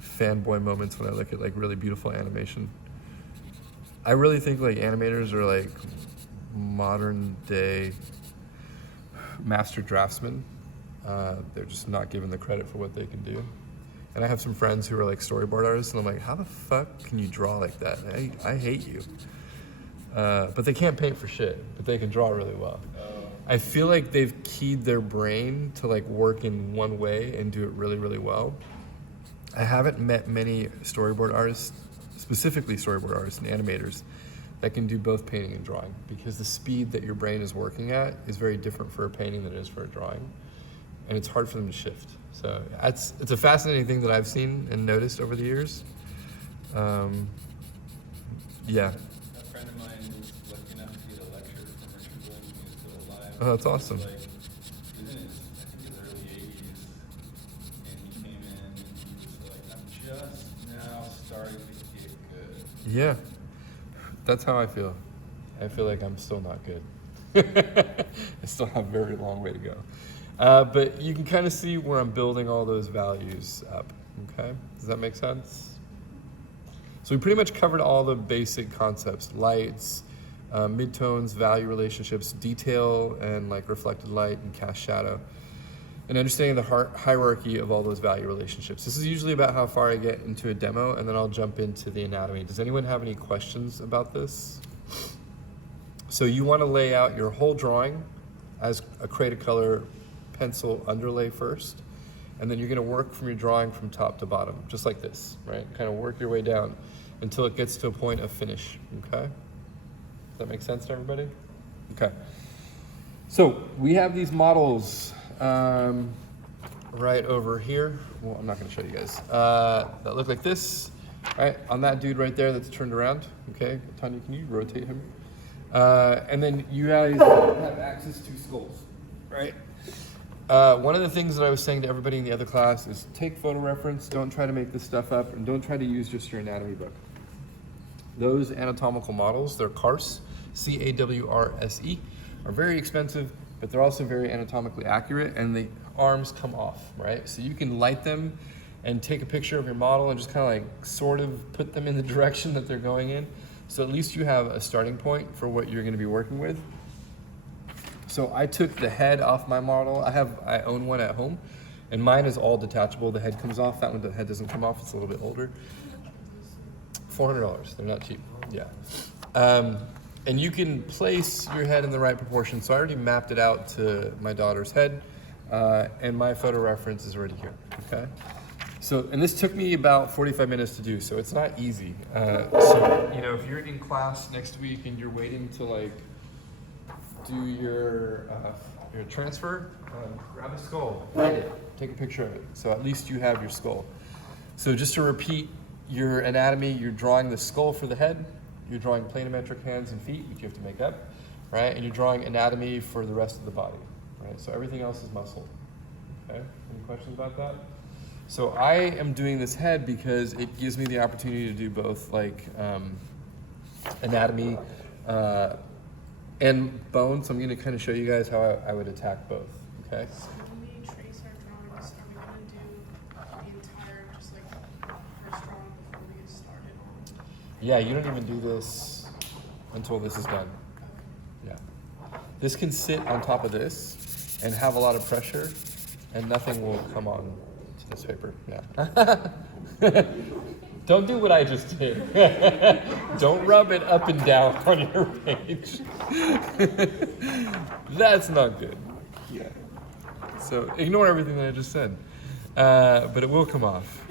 fanboy moments when I look at like really beautiful animation. I really think like animators are like modern day master draftsmen. They're just not given the credit for what they can do. And I have some friends who are like storyboard artists, and I'm like, how the fuck can you draw like that? I hate you. But they can't paint for shit, but they can draw really well. I feel like they've keyed their brain to like work in one way and do it really, really well. I haven't met many storyboard artists, specifically storyboard artists and animators, that can do both painting and drawing, because the speed that your brain is working at is very different for a painting than it is for a drawing. And it's hard for them to shift. So it's a fascinating thing that I've seen and noticed over the years. Yeah. A friend of mine was lucky enough to get a lecture from Richard Williams when he was still alive. Oh, that's awesome. He was like, he was in his, I think his early 80s, and he came in and he was like, I'm just now starting to get good. Yeah, that's how I feel. I feel like I'm still not good. I still have a very long way to go. But you can kind of see where I'm building all those values up, okay? Does that make sense? So we pretty much covered all the basic concepts: lights, midtones, value relationships, detail, and like reflected light and cast shadow, and understanding the hierarchy of all those value relationships. This is usually about how far I get into a demo, and then I'll jump into the anatomy. Does anyone have any questions about this? So you want to lay out your whole drawing as a Create a Color pencil underlay first, and then you're going to work from your drawing from top to bottom, just like this, right? Kind of work your way down until it gets to a point of finish, okay? Does that make sense to everybody? Okay. So we have these models right over here. Well, I'm not going to show you guys. That look like this, right? On that dude right there that's turned around, okay? Tanya, can you rotate him? And then you guys have access to skulls, right? One of the things that I was saying to everybody in the other class is take photo reference, don't try to make this stuff up, and don't try to use just your anatomy book. Those anatomical models, they're CARSE, C-A-W-R-S-E, are very expensive, but they're also very anatomically accurate, and the arms come off, right? So you can light them and take a picture of your model and just kind of like sort of put them in the direction that they're going in. So at least you have a starting point for what you're going to be working with. So I took the head off my model. I own one at home, and mine is all detachable. The head comes off. That one, the head doesn't come off. It's a little bit older. $400. They're not cheap. Yeah. And you can place your head in the right proportion. So I already mapped it out to my daughter's head, and my photo reference is already here. Okay. So, and this took me about 45 minutes to do, so it's not easy. So, you know, if you're in class next week and you're waiting to like do your transfer, grab a skull, light it, take a picture of it. So at least you have your skull. So just to repeat your anatomy, you're drawing the skull for the head, you're drawing planimetric hands and feet, which you have to make up, right? And you're drawing anatomy for the rest of the body, right? So everything else is muscle, okay? Any questions about that? So I am doing this head because it gives me the opportunity to do both like anatomy, and bone. So I'm going to kind of show you guys how I would attack both. Okay. So when we trace our drawings, are we gonna do the entire, just like, first drawing before we get started on? Yeah, you don't even do this until this is done. Yeah. This can sit on top of this and have a lot of pressure, and nothing will come on to this paper. Yeah. Don't do what I just did. Don't rub it up and down on your page. That's not good. Yeah. So ignore everything that I just said. But it will come off.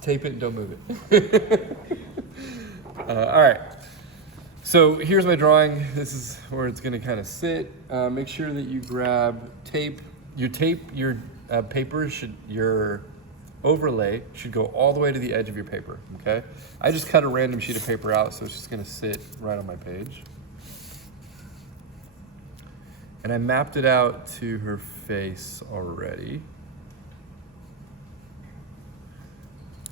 Tape it and don't move it. All right. So here's my drawing. This is where it's going to kind of sit. Make sure that you grab tape. Your paper your overlay should go all the way to the edge of your paper, okay? I just cut a random sheet of paper out, so it's just gonna sit right on my page. And I mapped it out to her face already.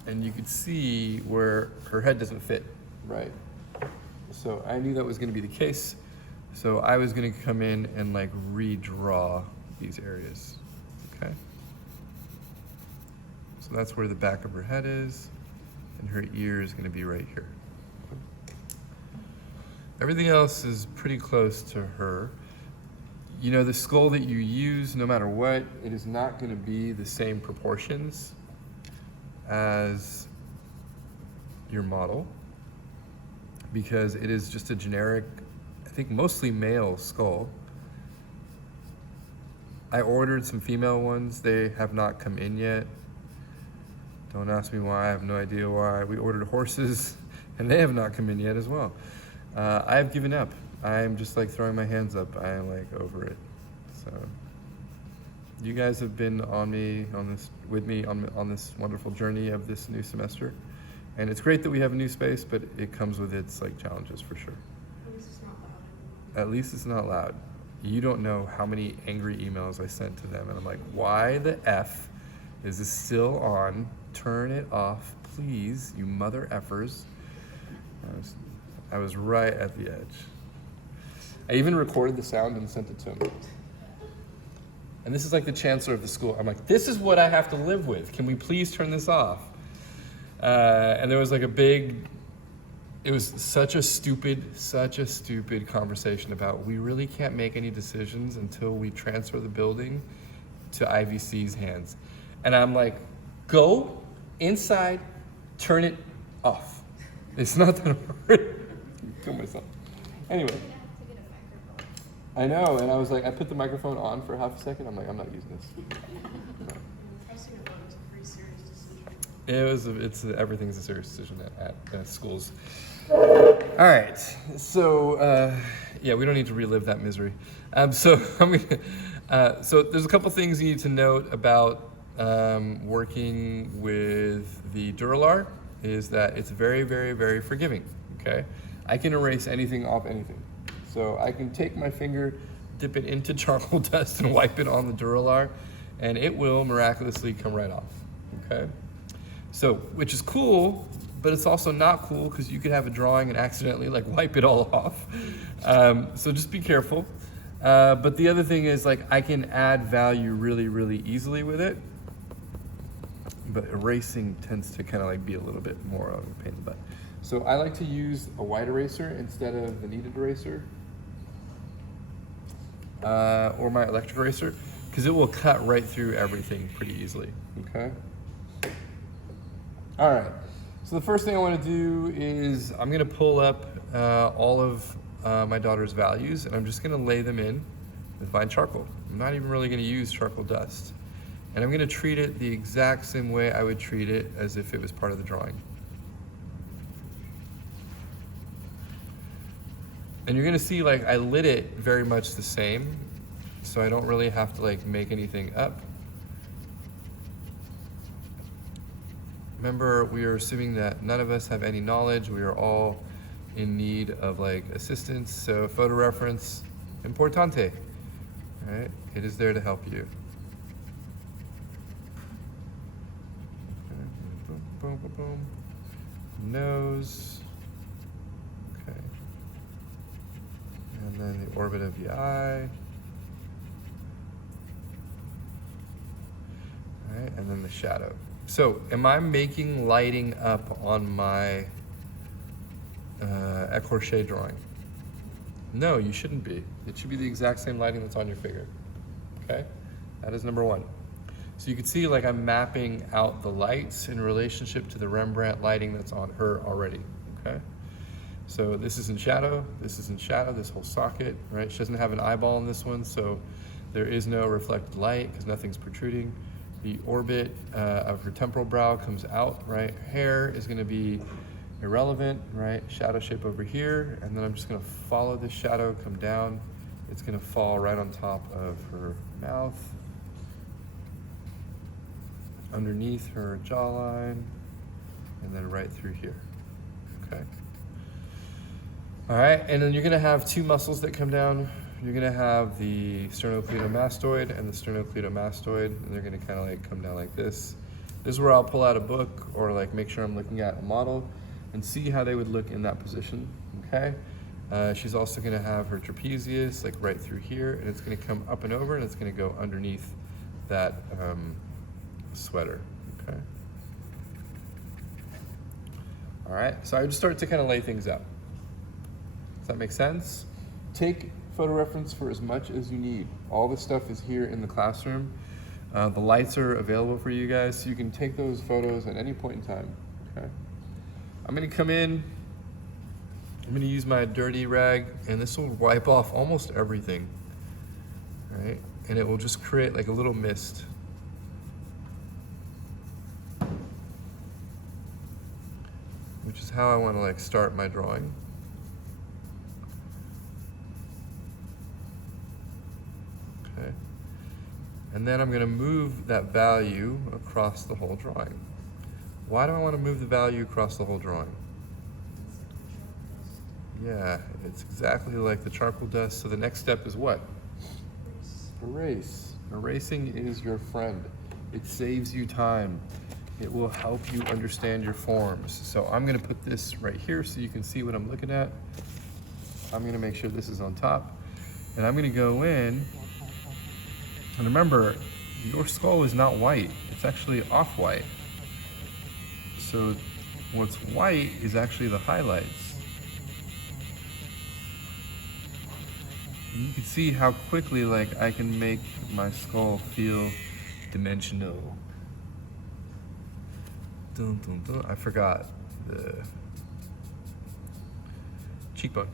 And you could see where her head doesn't fit, right? So I knew that was gonna be the case. So I was gonna come in and like redraw these areas, okay? So that's where the back of her head is, and her ear is gonna be right here. Everything else is pretty close to her. You know, the skull that you use, no matter what, it is not gonna be the same proportions as your model, because it is just a generic, I think mostly male skull. I ordered some female ones. They have not come in yet. Don't ask me why, I have no idea why. We ordered horses and they have not come in yet as well. I have given up. I'm just like throwing my hands up. I am like over it. So you guys have been with me on this wonderful journey of this new semester. And it's great that we have a new space, but it comes with its like challenges for sure. At least it's not loud. At least it's not loud. You don't know how many angry emails I sent to them, and I'm like, why the F is this still on? Turn it off, please, you mother effers. I was right at the edge. I even recorded the sound and sent it to him. And this is like the chancellor of the school. I'm like, this is what I have to live with. Can we please turn this off? And there was like it was such a stupid conversation about, we really can't make any decisions until we transfer the building to IVC's hands. And I'm like, go inside, turn it off. It's not that hard. Kill myself. Anyway. I know, and I was like, I put the microphone on for half a second. I'm like, I'm not using this. Pressing a button is a pretty serious decision. Everything's a serious decision at schools. All right, so yeah, we don't need to relive that misery. So there's a couple things you need to note about working with the Duralar, is that it's very, very, very forgiving, okay? I can erase anything off anything. So I can take my finger, dip it into charcoal dust and wipe it on the Duralar, and it will miraculously come right off, okay? So, which is cool, but it's also not cool because you could have a drawing and accidentally like wipe it all off. So just be careful. But the other thing is, like, I can add value really, really easily with it, but erasing tends to kind of like be a little bit more of a pain in the butt. So I like to use a white eraser instead of the kneaded eraser, or my electric eraser, because it will cut right through everything pretty easily, okay? All right, so the first thing I want to do is I'm going to pull up all of my daughter's values, and I'm just going to lay them in with fine charcoal. I'm not even really going to use charcoal dust. And I'm going to treat it the exact same way I would treat it as if it was part of the drawing. And you're going to see, like, I lit it very much the same, so I don't really have to like make anything up. Remember, we are assuming that none of us have any knowledge. We are all in need of like assistance. So photo reference, importante, right? It is there to help you. Okay. Boom, boom, boom. Nose. then the orbit of the eye. All right, and then the shadow. So am I making lighting up on my Ecorche drawing? No, you shouldn't be. It should be the exact same lighting that's on your figure, okay? That is number one. So you can see like I'm mapping out the lights in relationship to the Rembrandt lighting that's on her already, okay? So this is in shadow, this whole socket, right? She doesn't have an eyeball in this one, so there is no reflected light because nothing's protruding. The orbit of her temporal brow comes out, right? Hair is gonna be irrelevant, right? Shadow shape over here, and then I'm just gonna follow this shadow, come down. It's gonna fall right on top of her mouth, underneath her jawline, and then right through here, okay? All right, and then you're gonna have two muscles that come down. You're gonna have the sternocleidomastoid and the sternocleidomastoid, and they're gonna kind of like come down like this. This is where I'll pull out a book or like make sure I'm looking at a model and see how they would look in that position, okay? She's also gonna have her trapezius like right through here, and it's gonna come up and over, and it's gonna go underneath that sweater, okay? All right, so I just start to kind of lay things out. Does that make sense? Take photo reference for as much as you need. All this stuff is here in the classroom. The lights are available for you guys, so you can take those photos at any point in time, okay? I'm gonna come in, I'm gonna use my dirty rag, and this will wipe off almost everything, right? And it will just create like a little mist. Which is how I wanna like start my drawing. Okay. And then I'm gonna move that value across the whole drawing. Why do I wanna move the value across the whole drawing? Yeah, it's exactly like the charcoal dust. So the next step is what? Erase. Erasing is your friend. It saves you time. It will help you understand your forms. So I'm gonna put this right here so you can see what I'm looking at. I'm gonna make sure this is on top. And I'm gonna go in, and remember, your skull is not white. It's actually off-white. So what's white is actually the highlights. And you can see how quickly like I can make my skull feel dimensional. Dun, dun, dun. I forgot the cheekbone.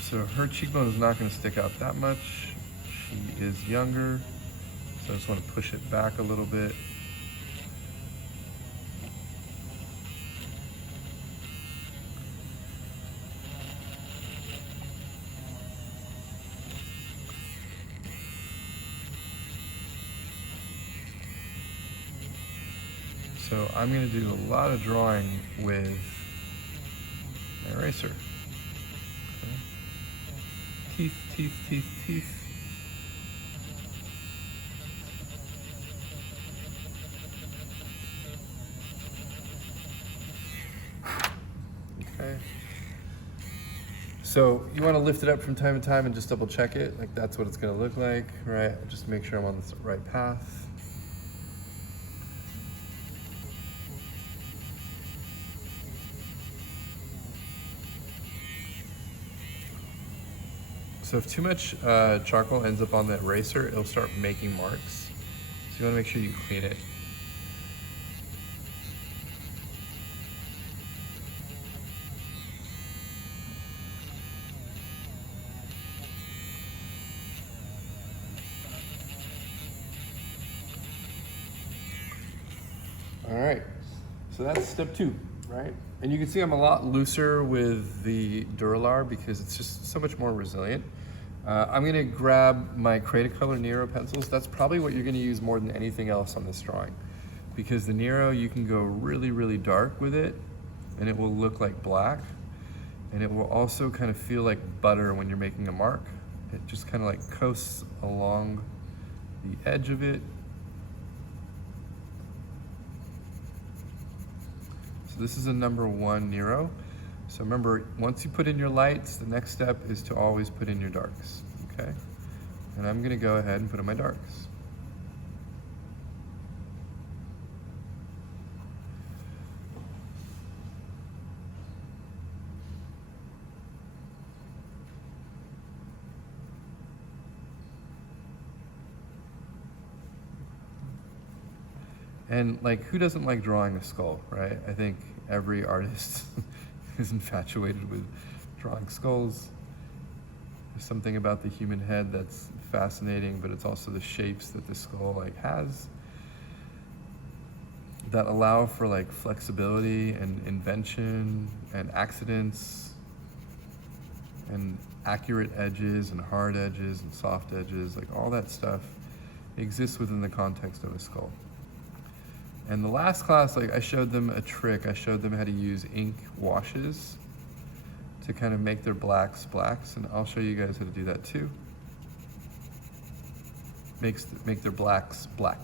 So her cheekbone is not going to stick out that much. She is younger, so I just want to push it back a little bit. So I'm going to do a lot of drawing with my eraser. Okay. Teeth, teeth, teeth, teeth. Okay. So you want to lift it up from time to time and just double check it. Like that's what it's going to look like, right? Just make sure I'm on the right path. So if too much charcoal ends up on the eraser, it'll start making marks. So you want to make sure you clean it. All right, so that's step 2, right? And you can see I'm a lot looser with the Duralar because it's just so much more resilient. I'm gonna grab my Cretacolor Nero pencils. That's probably what you're gonna use more than anything else on this drawing, because the Nero, you can go really, really dark with it and it will look like black, and it will also kind of feel like butter when you're making a mark. It just kind of like coasts along the edge of it. So this is a number 1 Nero. So remember, once you put in your lights, the next step is to always put in your darks, okay? And I'm gonna go ahead and put in my darks. And like, who doesn't like drawing a skull, right? I think every artist is infatuated with drawing skulls. There's something about the human head that's fascinating, but it's also the shapes that the skull like has that allow for like flexibility and invention and accidents and accurate edges and hard edges and soft edges. Like, all that stuff exists within the context of a skull. And the last class, like, I showed them a trick. I showed them how to use ink washes to kind of make their blacks blacks, and I'll show you guys how to do that too. Make their blacks black.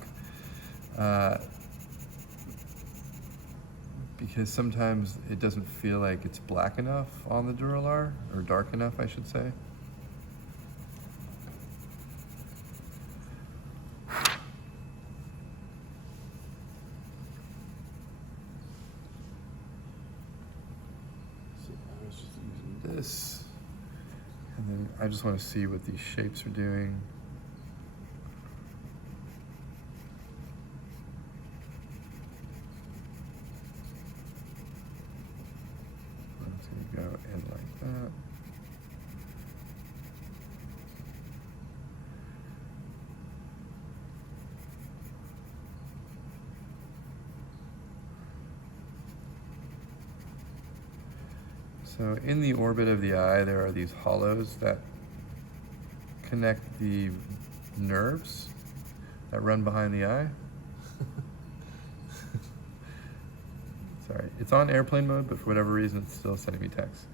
Because sometimes it doesn't feel like it's black enough on the Duralar, or dark enough, I should say. This, and then I just want to see what these shapes are doing. I'm just going to go in like that. So in the orbit of the eye, there are these hollows that connect the nerves that run behind the eye. Sorry, it's on airplane mode, but for whatever reason, it's still sending me text.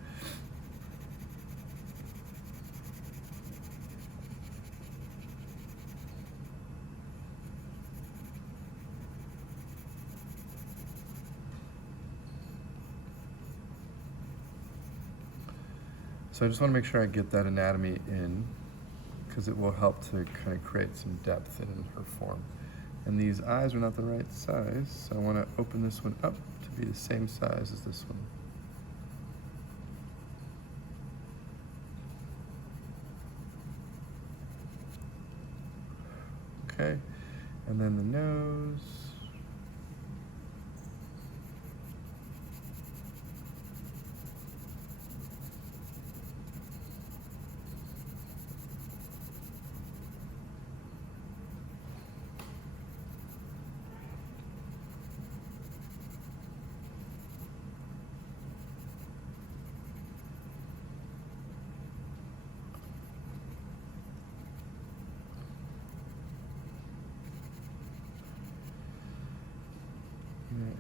So I just want to make sure I get that anatomy in, because it will help to kind of create some depth in her form. And these eyes are not the right size, so I want to open this one up to be the same size as this one. Okay, and then the nose.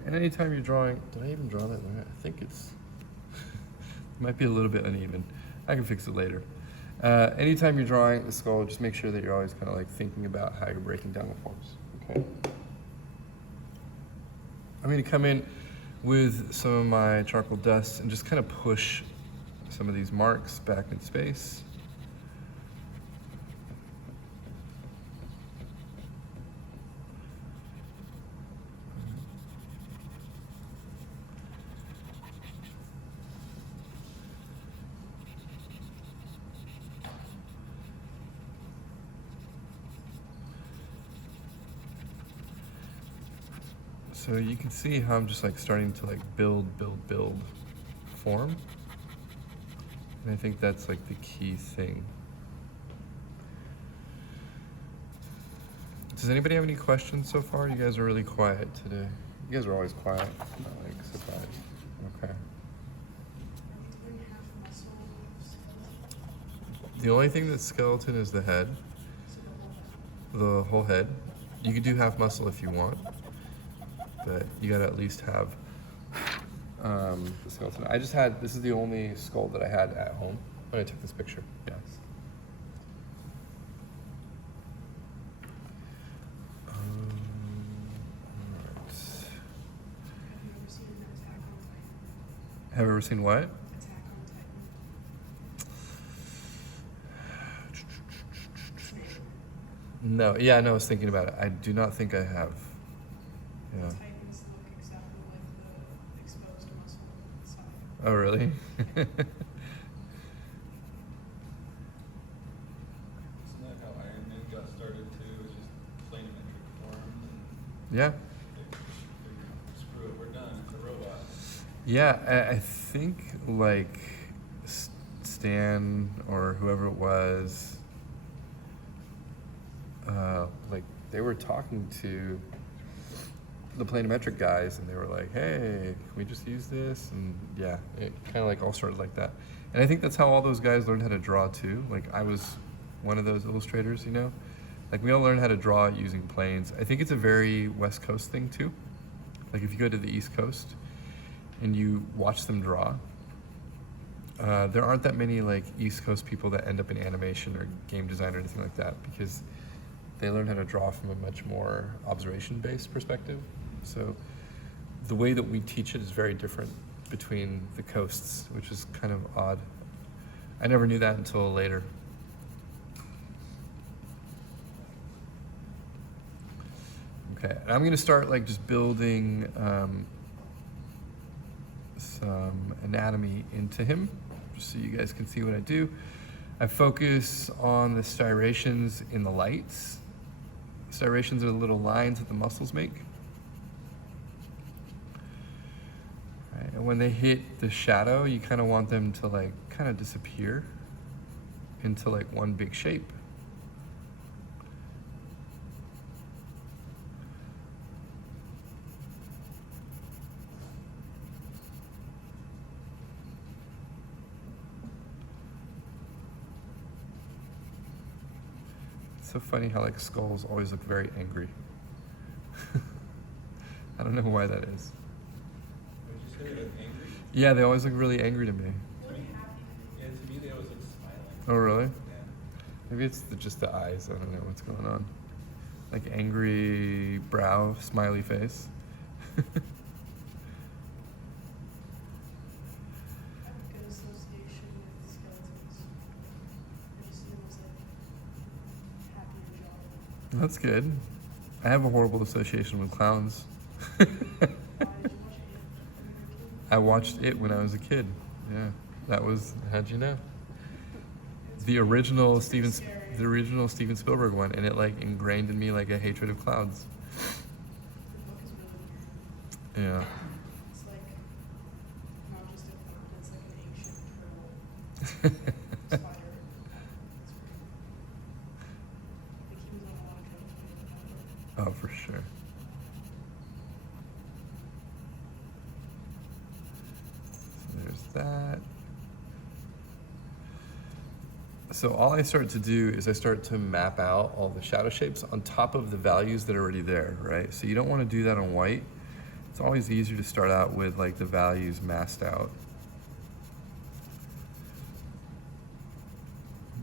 And anytime you're drawing, did I even draw that right? I think it might be a little bit uneven. I can fix it later. Anytime you're drawing the skull, just make sure that you're always kind of like thinking about how you're breaking down the forms, okay? I'm gonna come in with some of my charcoal dust and just kind of push some of these marks back in space. So you can see how I'm just like starting to like build form. And I think that's like the key thing. Does anybody have any questions so far? You guys are really quiet today. You guys are always quiet. I'm not like surprised. Okay. The only thing that's skeleton is the head. The whole head. You could do half muscle if you want, but you gotta at least have the skeleton. This is the only skull that I had at home when I took this picture, yes. Have ever seen what? Attack on Titan. No. Yeah, no, I was thinking about it. I do not think I have. Yeah. Titans look exactly like the exposed muscle side. Oh, really? Isn't that how Iron Man got started too? It was just planimetric forms and Yeah. they figured, screw it, we're done. It's a robot. Yeah, I think like Stan or whoever it was, like they were talking to the planimetric guys and they were like, hey, can we just use this? And yeah, it kind of like all started like that. And I think that's how all those guys learned how to draw too. Like I was one of those illustrators, you know? Like we all learned how to draw using planes. I think it's a very West Coast thing too. Like if you go to the East Coast and you watch them draw, there aren't that many like East Coast people that end up in animation or game design or anything like that because they learn how to draw from a much more observation-based perspective. So the way that we teach it is very different between the coasts, which is kind of odd. I never knew that until later. Okay, and I'm gonna start like just building some anatomy into him, just so you guys can see what I do. I focus on the striations in the lights. Striations are the little lines that the muscles make. Right, and when they hit the shadow, you kind of want them to like kind of disappear into like one big shape. It's so funny how like skulls always look very angry. I don't know why that is. Would you say they look angry? Yeah, they always look really angry to me. To me, yeah, to me they always look smiling. Oh, really? Yeah. Maybe it's just the eyes. I don't know what's going on. Like angry brow, smiley face. I have a good association with skeletons. I just see them as like happy and jolly. That's good. I have a horrible association with clowns. Why did you watch it? I watched it when I was a kid. Yeah, that was. How'd you know? The original Steven Spielberg one, and it like ingrained in me like a hatred of clowns. The book is really weird. Yeah. It's like not just a bird, it's like an ancient turtle spider. It's great. Like he was on a lot of drugs when he was younger. Oh, for sure. So there's that. So all I start to do is I start to map out all the shadow shapes on top of the values that are already there, right? So you don't want to do that on white. It's always easier to start out with like the values masked out.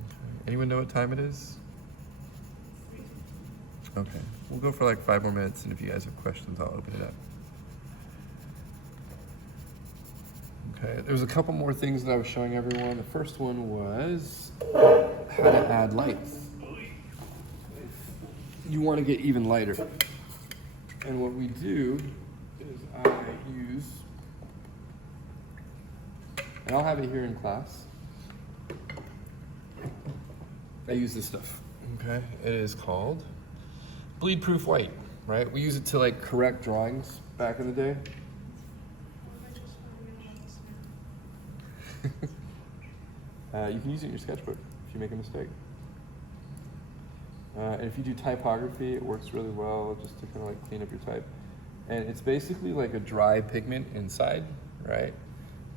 Okay. Anyone know what time it is? Okay, we'll go for like 5 more minutes, and if you guys have questions, I'll open it up. Okay, there was a couple more things that I was showing everyone. The first one was how to add lights. You want to get even lighter. And what we do is I use, and I'll have it here in class, I use this stuff, okay? It is called bleed proof white, right? We use it to like correct drawings back in the day. What if I just want to read about this? You can use it in your sketchbook if you make a mistake. And if you do typography, it works really well just to kind of like clean up your type. And it's basically like a dry pigment inside, right?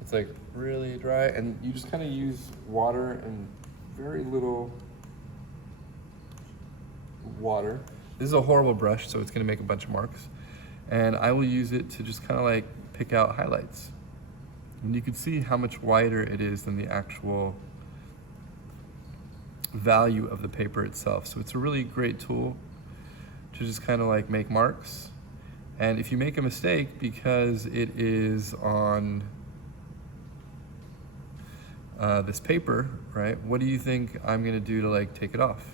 It's like really dry, and you just kind of use water and very little water. This is a horrible brush, so it's gonna make a bunch of marks. And I will use it to just kind of like pick out highlights. And you can see how much wider it is than the actual value of the paper itself. So it's a really great tool to just kind of like make marks. And if you make a mistake because it is on this paper, right, what do you think I'm gonna do to like take it off?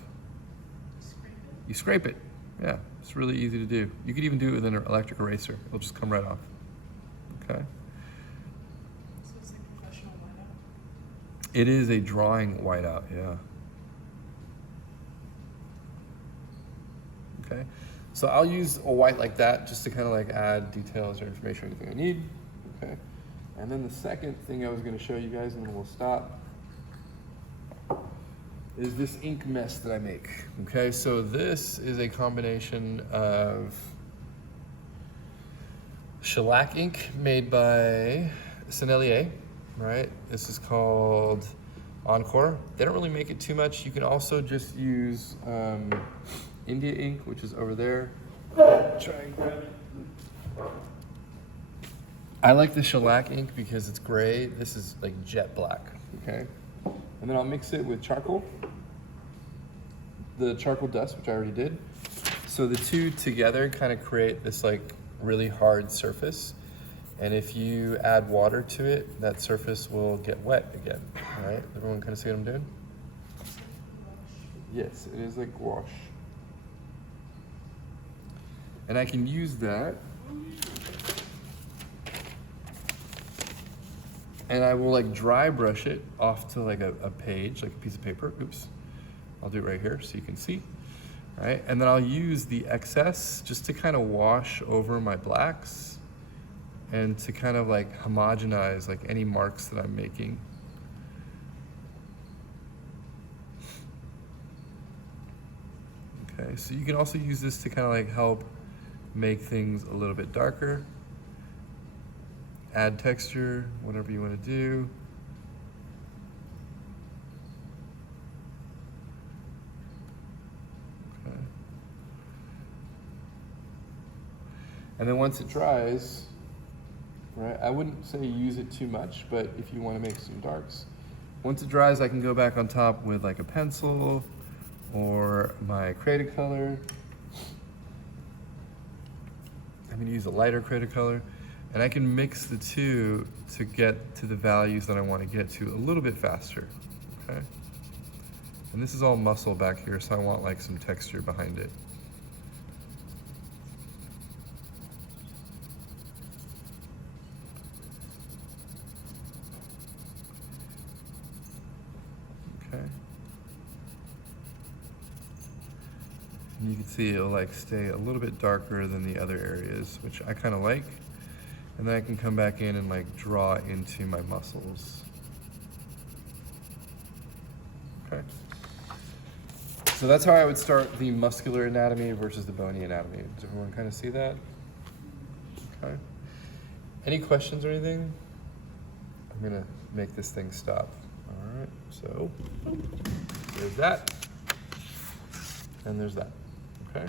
Scrape it. You scrape it. Yeah, it's really easy to do. You could even do it with an electric eraser. It'll just come right off. Okay. So it's like professional whiteout. It is a drawing whiteout, yeah. Okay, so I'll use a white like that just to kind of like add details or information, anything I need. Okay, and then the second thing I was going to show you guys, and then we'll stop, is this ink mess that I make. Okay, so this is a combination of shellac ink made by Sennelier, right? This is called Encore. They don't really make it too much. You can also just use India ink, which is over there. Try and grab it. I like the shellac ink because it's gray. This is like jet black, okay? And then I'll mix it with charcoal, the charcoal dust, which I already did. So the two together kind of create this like really hard surface. And if you add water to it, that surface will get wet again, all right? Everyone kind of see what I'm doing? Yes, it is like gouache. And I can use that, and I will like dry brush it off to like a page, like a piece of paper. Oops, I'll do it right here so you can see, all right? And then I'll use the excess just to kind of wash over my blacks and to kind of like homogenize like any marks that I'm making. Okay, so you can also use this to kind of like help make things a little bit darker, add texture, whatever you want to do. Okay. And then once it dries, right, I wouldn't say use it too much, but if you want to make some darks, once it dries, I can go back on top with like a pencil or my Creative color. I'm gonna use a lighter Creative color, and I can mix the two to get to the values that I want to get to a little bit faster, okay? And this is all muscle back here, so I want like some texture behind it. Okay. And you can see it'll like stay a little bit darker than the other areas, which I kind of like. And then I can come back in and like draw into my muscles. Okay. So that's how I would start the muscular anatomy versus the bony anatomy. Does everyone kind of see that? Okay. Any questions or anything? I'm gonna make this thing stop. All right, so there's that, and there's that, okay?